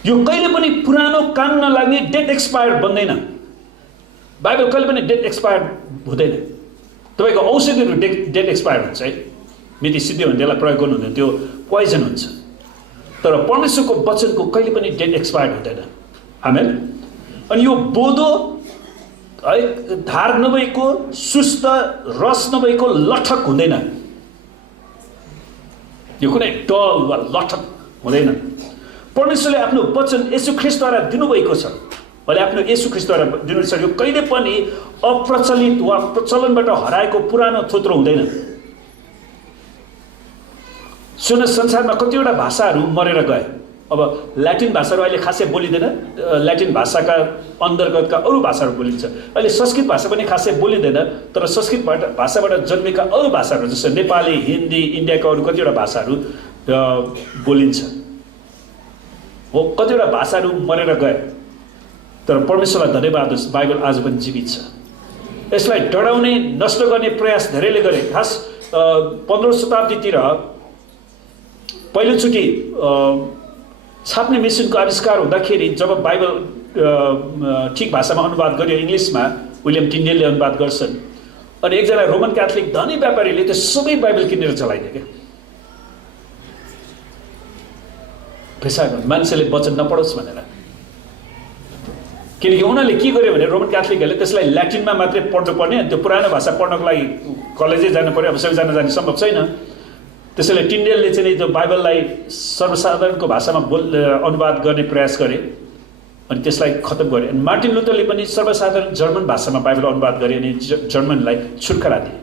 यो कहिले पनि पुरानो काम नलाग्ने, डेट एक्सपायर्ड बन्दैन। बाइबल कहिले पनि डेट एक्सपायर्ड हुँदैन। तपाईँको औषधिहरू डेट एक्सपायर्ड हुन्छ है। मिति सिद्धि भने त्यसलाई प्रयोग गर्नु हुँदैन, त्यो पोइजन हुन्छ। तर परमेश्वरको वचनको कहिले पनि डेट एक्सपायर्ड हुँदैन। आमेन। अनि यो बोधो है धार नभएको, सुस्त रस नभएको लठक हुँदैन। यो कुनै टल वा लठक हुँदैन। परमेश्वरले आफ्नो वचन येशू ख्रीष्टद्वारा दिनुभएको छ। अहिले आफ्नो येशू ख्रीष्टद्वारा दिनुभएको छ। यो कहिले पनि अप्रचलित वा प्रचलनबाट हराएको पुरानो थोत्रो हुँदैन। सुन, संसारमा कतिवटा भाषाहरू मरेर गए। अब ल्याटिन भाषाहरू अहिले खासै बोलिँदैन। ल्याटिन भाषाका अन्तर्गतका अरू भाषाहरू बोलिन्छ। अहिले संस्कृत भाषा पनि खासै बोलिँदैन। तर संस्कृत भाषाबाट जन्मेका अरू भाषाहरू जस्तो नेपाली, हिन्दी, इन्डियाका अरू कतिवटा भाषाहरू बोलिन्छ। हो, कतिवटा भाषाहरू मरेर गए। तर परमेश्वरलाई धन्यवाद होस्, बाइबल आज पनि जीवित छ। यसलाई डराउने, नष्ट गर्ने प्रयास धेरैले गरे। खास 15औं शताब्दीतिर पहिलोचोटि छाप्ने मेसिनको आविष्कार हुँदाखेरि जब बाइबल ठिक भाषामा अनुवाद गरियो, इङ्ग्लिसमा विलियम टिन्डेलले अनुवाद गर्छन्। अनि एकजना रोमन क्याथोलिक धनी व्यापारीले त्यो सबै बाइबल किनेर चलाइदियो क्या। पैसा मान्छेले वचन नपढोस् भनेर। किनकि उनीहरूले के गर्यो भने रोमन क्याथोलिकहरूले त्यसलाई ल्याटिनमा मात्रै पढ्नुपर्ने, त्यो पुरानो भाषा पढ्नको लागि कलेजै जानु पर्यो। अब सबैजना जाने सम्भव छैन। त्यसैले टिन्डेलले चाहिँ त्यो बाइबललाई सर्वसाधारणको भाषामा अनुवाद गर्ने प्रयास गरे अनि त्यसलाई खतम गरे। अनि मार्टिन लुथरले पनि सर्वसाधारण जर्मन भाषामा बाइबल अनुवाद गरे अनि जर्मनलाई छुटकारा दिए।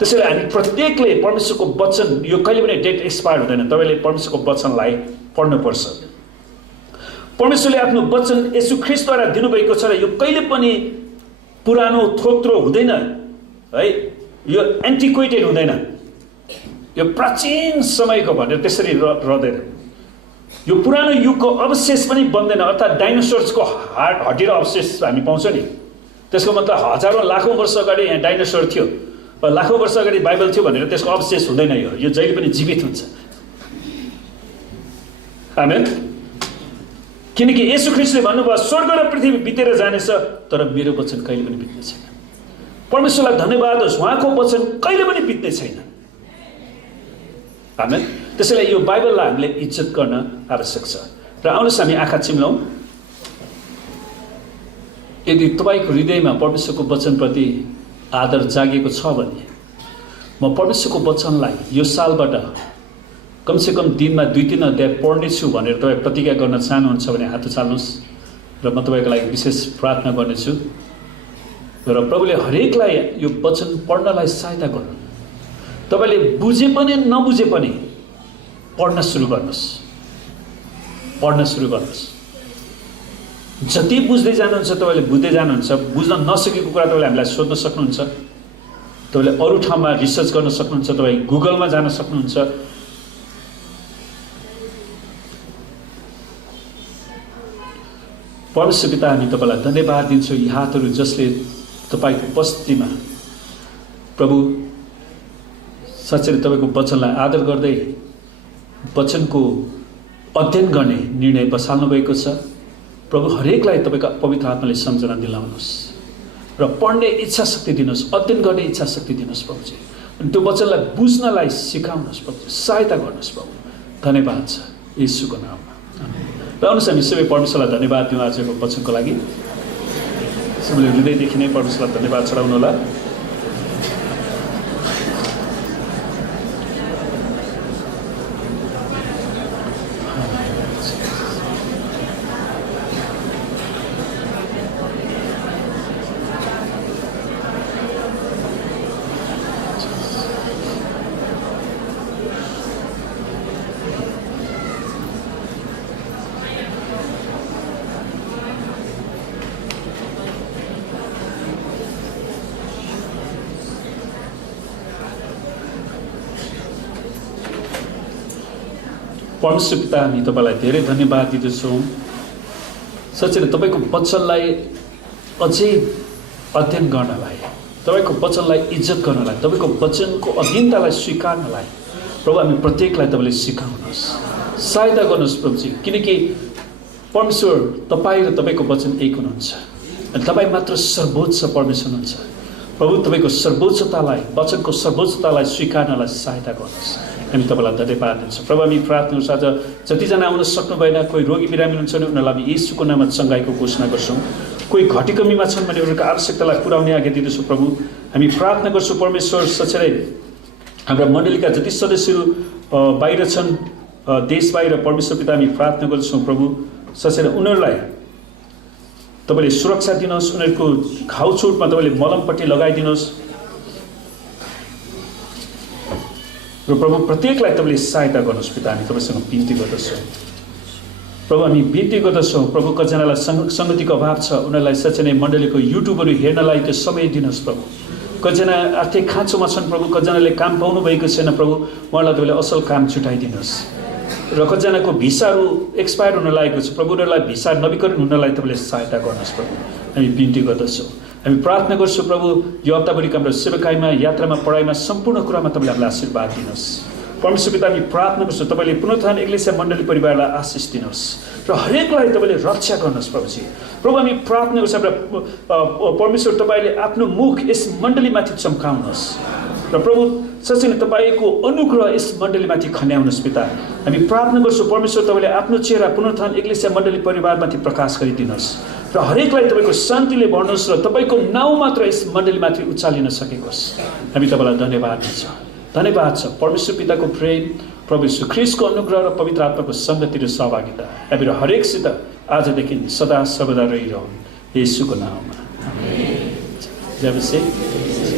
त्यसैले हामी प्रत्येकले परमेश्वरको वचन यो कहिले पनि डेट एक्सपायर हुँदैन। तपाईँले परमेश्वरको वचनलाई पढ्नुपर्छ। परमेश्वरले आफ्नो वचन येशू ख्रीष्टद्वारा दिनुभएको छ र यो कहिले पनि पुरानो थोत्रो हुँदैन है। यो एन्टिक्वेटेड हुँदैन। यो प्राचीन समयको भनेर त्यसरी रहँदैन। यो पुरानो युगको अवशेष पनि बन्दैन। अर्थात् डाइनोसर्सको हड्डी र अवशेष हामी पाउँछौँ नि, त्यसको मतलब हजारौँ लाखौँ वर्ष अगाडि यहाँ डाइनोसर थियो, लाखौँ वर्ष अगाडि बाइबल थियो भनेर त्यसको अवशेष हुँदैन। यो जहिले पनि जीवित हुन्छ। आमेन। किनकि येशू ख्रीष्टले भन्नुभयो स्वर्ग र पृथ्वी बितेर जानेछ तर मेरो वचन कहिले पनि बित्ने छैन। परमेश्वरलाई धन्यवाद होस्, उहाँको वचन कहिले पनि बित्ने छैन। आमेन। त्यसैले यो बाइबललाई हामीले इज्जत गर्न आवश्यक छ। र आउनुहोस् हामी आँखा चिम्लौँ। यदि तपाईँको हृदयमा परमेश्वरको वचनप्रति आदर जागेको छ भने म परमेश्वरको वचनलाई यो सालबाट कमसेकम दिनमा 2-3 अध्याय पढ्नेछु भनेर तपाईँ प्रतिज्ञा गर्न चाहनुहुन्छ भने हात उचाल्नुहोस् र म तपाईँको लागि विशेष प्रार्थना गर्नेछु। र प्रभुले हरेकलाई यो वचन पढ्नलाई सहायता गर्नु। तपाईँले बुझे पनि नबुझे पनि पढ्न सुरु गर्नुहोस्। पढ्न सुरु गर्नुहोस्। जति बुझ्दै जानुहुन्छ तपाईँले बुझ्दै जानुहुन्छ। बुझ्न नसकेको कुरा तपाईँले हामीलाई सोध्न सक्नुहुन्छ। तपाईँले अरू ठाउँमा रिसर्च गर्न सक्नुहुन्छ। तपाईँ गुगलमा जान सक्नुहुन्छ। परमेश्वर पिता, हामी तपाईँलाई धन्यवाद दिन्छौँ यी हातहरू जसले तपाईँको उपस्थितिमा प्रभु साँच्चै तपाईँको वचनलाई आदर गर्दै वचनको अध्ययन गर्ने निर्णय बसाल्नु भएको छ। प्रभु हरेकलाई तपाईँको पवित्र आत्माले सम्झना दिलाउनुहोस् र पढ्ने इच्छा शक्ति दिनुहोस्, अध्ययन गर्ने इच्छा शक्ति दिनुहोस् प्रभुजी। अनि त्यो वचनलाई बुझ्नलाई सिकाउनुहोस् प्रभु, सहायता गर्नुहोस् प्रभु। धन्यवाद छ येशूको नाममा। र आउनुहोस् हामी सबै परमेश्वरलाई धन्यवाद दिउँ आजको वचनको लागि। सबैले हृदयदेखि नै परमेश्वरलाई धन्यवाद चढाउनु होला। परमेश्वर पिता, हामी तपाईँलाई धेरै धन्यवाद दिँदछौँ। साँच्चै तपाईँको वचनलाई अझै अध्ययन गर्नलाई, तपाईँको वचनलाई इज्जत गर्नलाई, तपाईँको वचनको अधीनतालाई स्वीकार्नलाई प्रभु हामी प्रत्येकलाई तपाईँले सिकाउनुहोस्, सहायता गर्नुहोस् प्रभुजी। किनकि परमेश्वर तपाईँ र तपाईँको वचन एक हुनुहुन्छ अनि तपाईँ मात्र सर्वोच्च परमेश्वर हुनुहुन्छ। प्रभु तपाईँको सर्वोच्चतालाई, वचनको सर्वोच्चतालाई स्वीकार्नलाई सहायता गर्नुहोस्। हामी तपाईँलाई धन्यवाद दिन्छौँ। प्रभु हामी प्रार्थना गर्छौँ आज जतिजना आउन सक्नु भएन, कोही रोगी बिरामी हुनुहुन्छ भने उनीहरूलाई हामी येशूको नाममा चङ्गाइको घोषणा गर्छौँ। कोही घटी कमीमा छन् भने उनीहरूको आवश्यकतालाई पुर्याउने आज्ञा दिँदछौँ। प्रभु हामी प्रार्थना गर्छौँ परमेश्वर, साँच्चै हाम्रा मण्डलीका जति सदस्यहरू बाहिर छन्, देश बाहिर, परमेश्वर पिता हामी प्रार्थना गर्छौँ प्रभु, साँच्चै उनीहरूलाई तपाईँले सुरक्षा दिनुहोस्, उनीहरूको घाउ चोटमा तपाईँले मलमपट्टि लगाइदिनुहोस् र प्रभु प्रत्येकलाई तपाईँले सहायता गर्नुहोस्। पिता हामी तपाईँसँग बिन्ती गर्दछौँ। प्रभु हामी बिन्ती गर्दछौँ प्रभु, कतिजनालाई सङ्गतिको अभाव छ, उनीहरूलाई साँच्चै नै मण्डलीको युट्युबहरू हेर्नलाई त्यो समय दिनुहोस् प्रभु। कतिजना आर्थिक खाँचोमा छन् प्रभु, कतिजनाले काम पाउनु भएको छैन प्रभु, उहाँलाई तपाईँले असल काम छुटाइदिनुहोस्। र कतिजनाको भिसाहरू एक्सपायर हुन लागेको छ प्रभु, उनीहरूलाई भिसा नवीकरण हुनलाई तपाईँले सहायता गर्नुहोस् प्रभु। हामी बिन्ती गर्दछौँ। हामी प्रार्थना गर्छौँ प्रभु, यो हप्ताभरिको हाम्रो सेवाकाईमा, यात्रामा, पढाइमा, सम्पूर्ण कुरामा तपाईँले हामीलाई आशीर्वाद दिनुहोस्। परमेश्वर पिता हामी प्रार्थना गर्छौँ तपाईँले पुनरुत्थान एक्लेसिया मण्डली परिवारलाई आशिष दिनुहोस् र हरेकलाई तपाईँले रक्षा गर्नुहोस् प्रभुजी। प्रभु हामी प्रार्थना गर्छौँ परमेश्वर तपाईँले आफ्नो मुख यस मण्डलीमाथि चम्काउनुहोस् र प्रभु साँच्चै नै तपाईँको अनुग्रह यस मण्डलीमाथि खन्याउनुहोस्। पिता हामी प्रार्थना गर्छौँ परमेश्वर तपाईँले आफ्नो चेहरा पुनरुत्थान एक्लेसिया मण्डली परिवारमाथि प्रकाश गरिदिनुहोस् र हरेकलाई तपाईँको शान्तिले भर्नुहोस् र तपाईँको नाउँ मात्र यस मण्डलीमाथि उचालिन सकेकोस्। हामी तपाईँलाई धन्यवाद दिन्छौँ। धन्यवाद छ परमेश्वर पिताको प्रेम, प्रभु यीशु ख्रीष्टको अनुग्रह र पवित्र आत्माको सङ्गति र सहभागिता हामीहरू हरेकसित आजदेखि सदा सर्वदा रहिरहन्, येशूको नाममा। जय मसीह।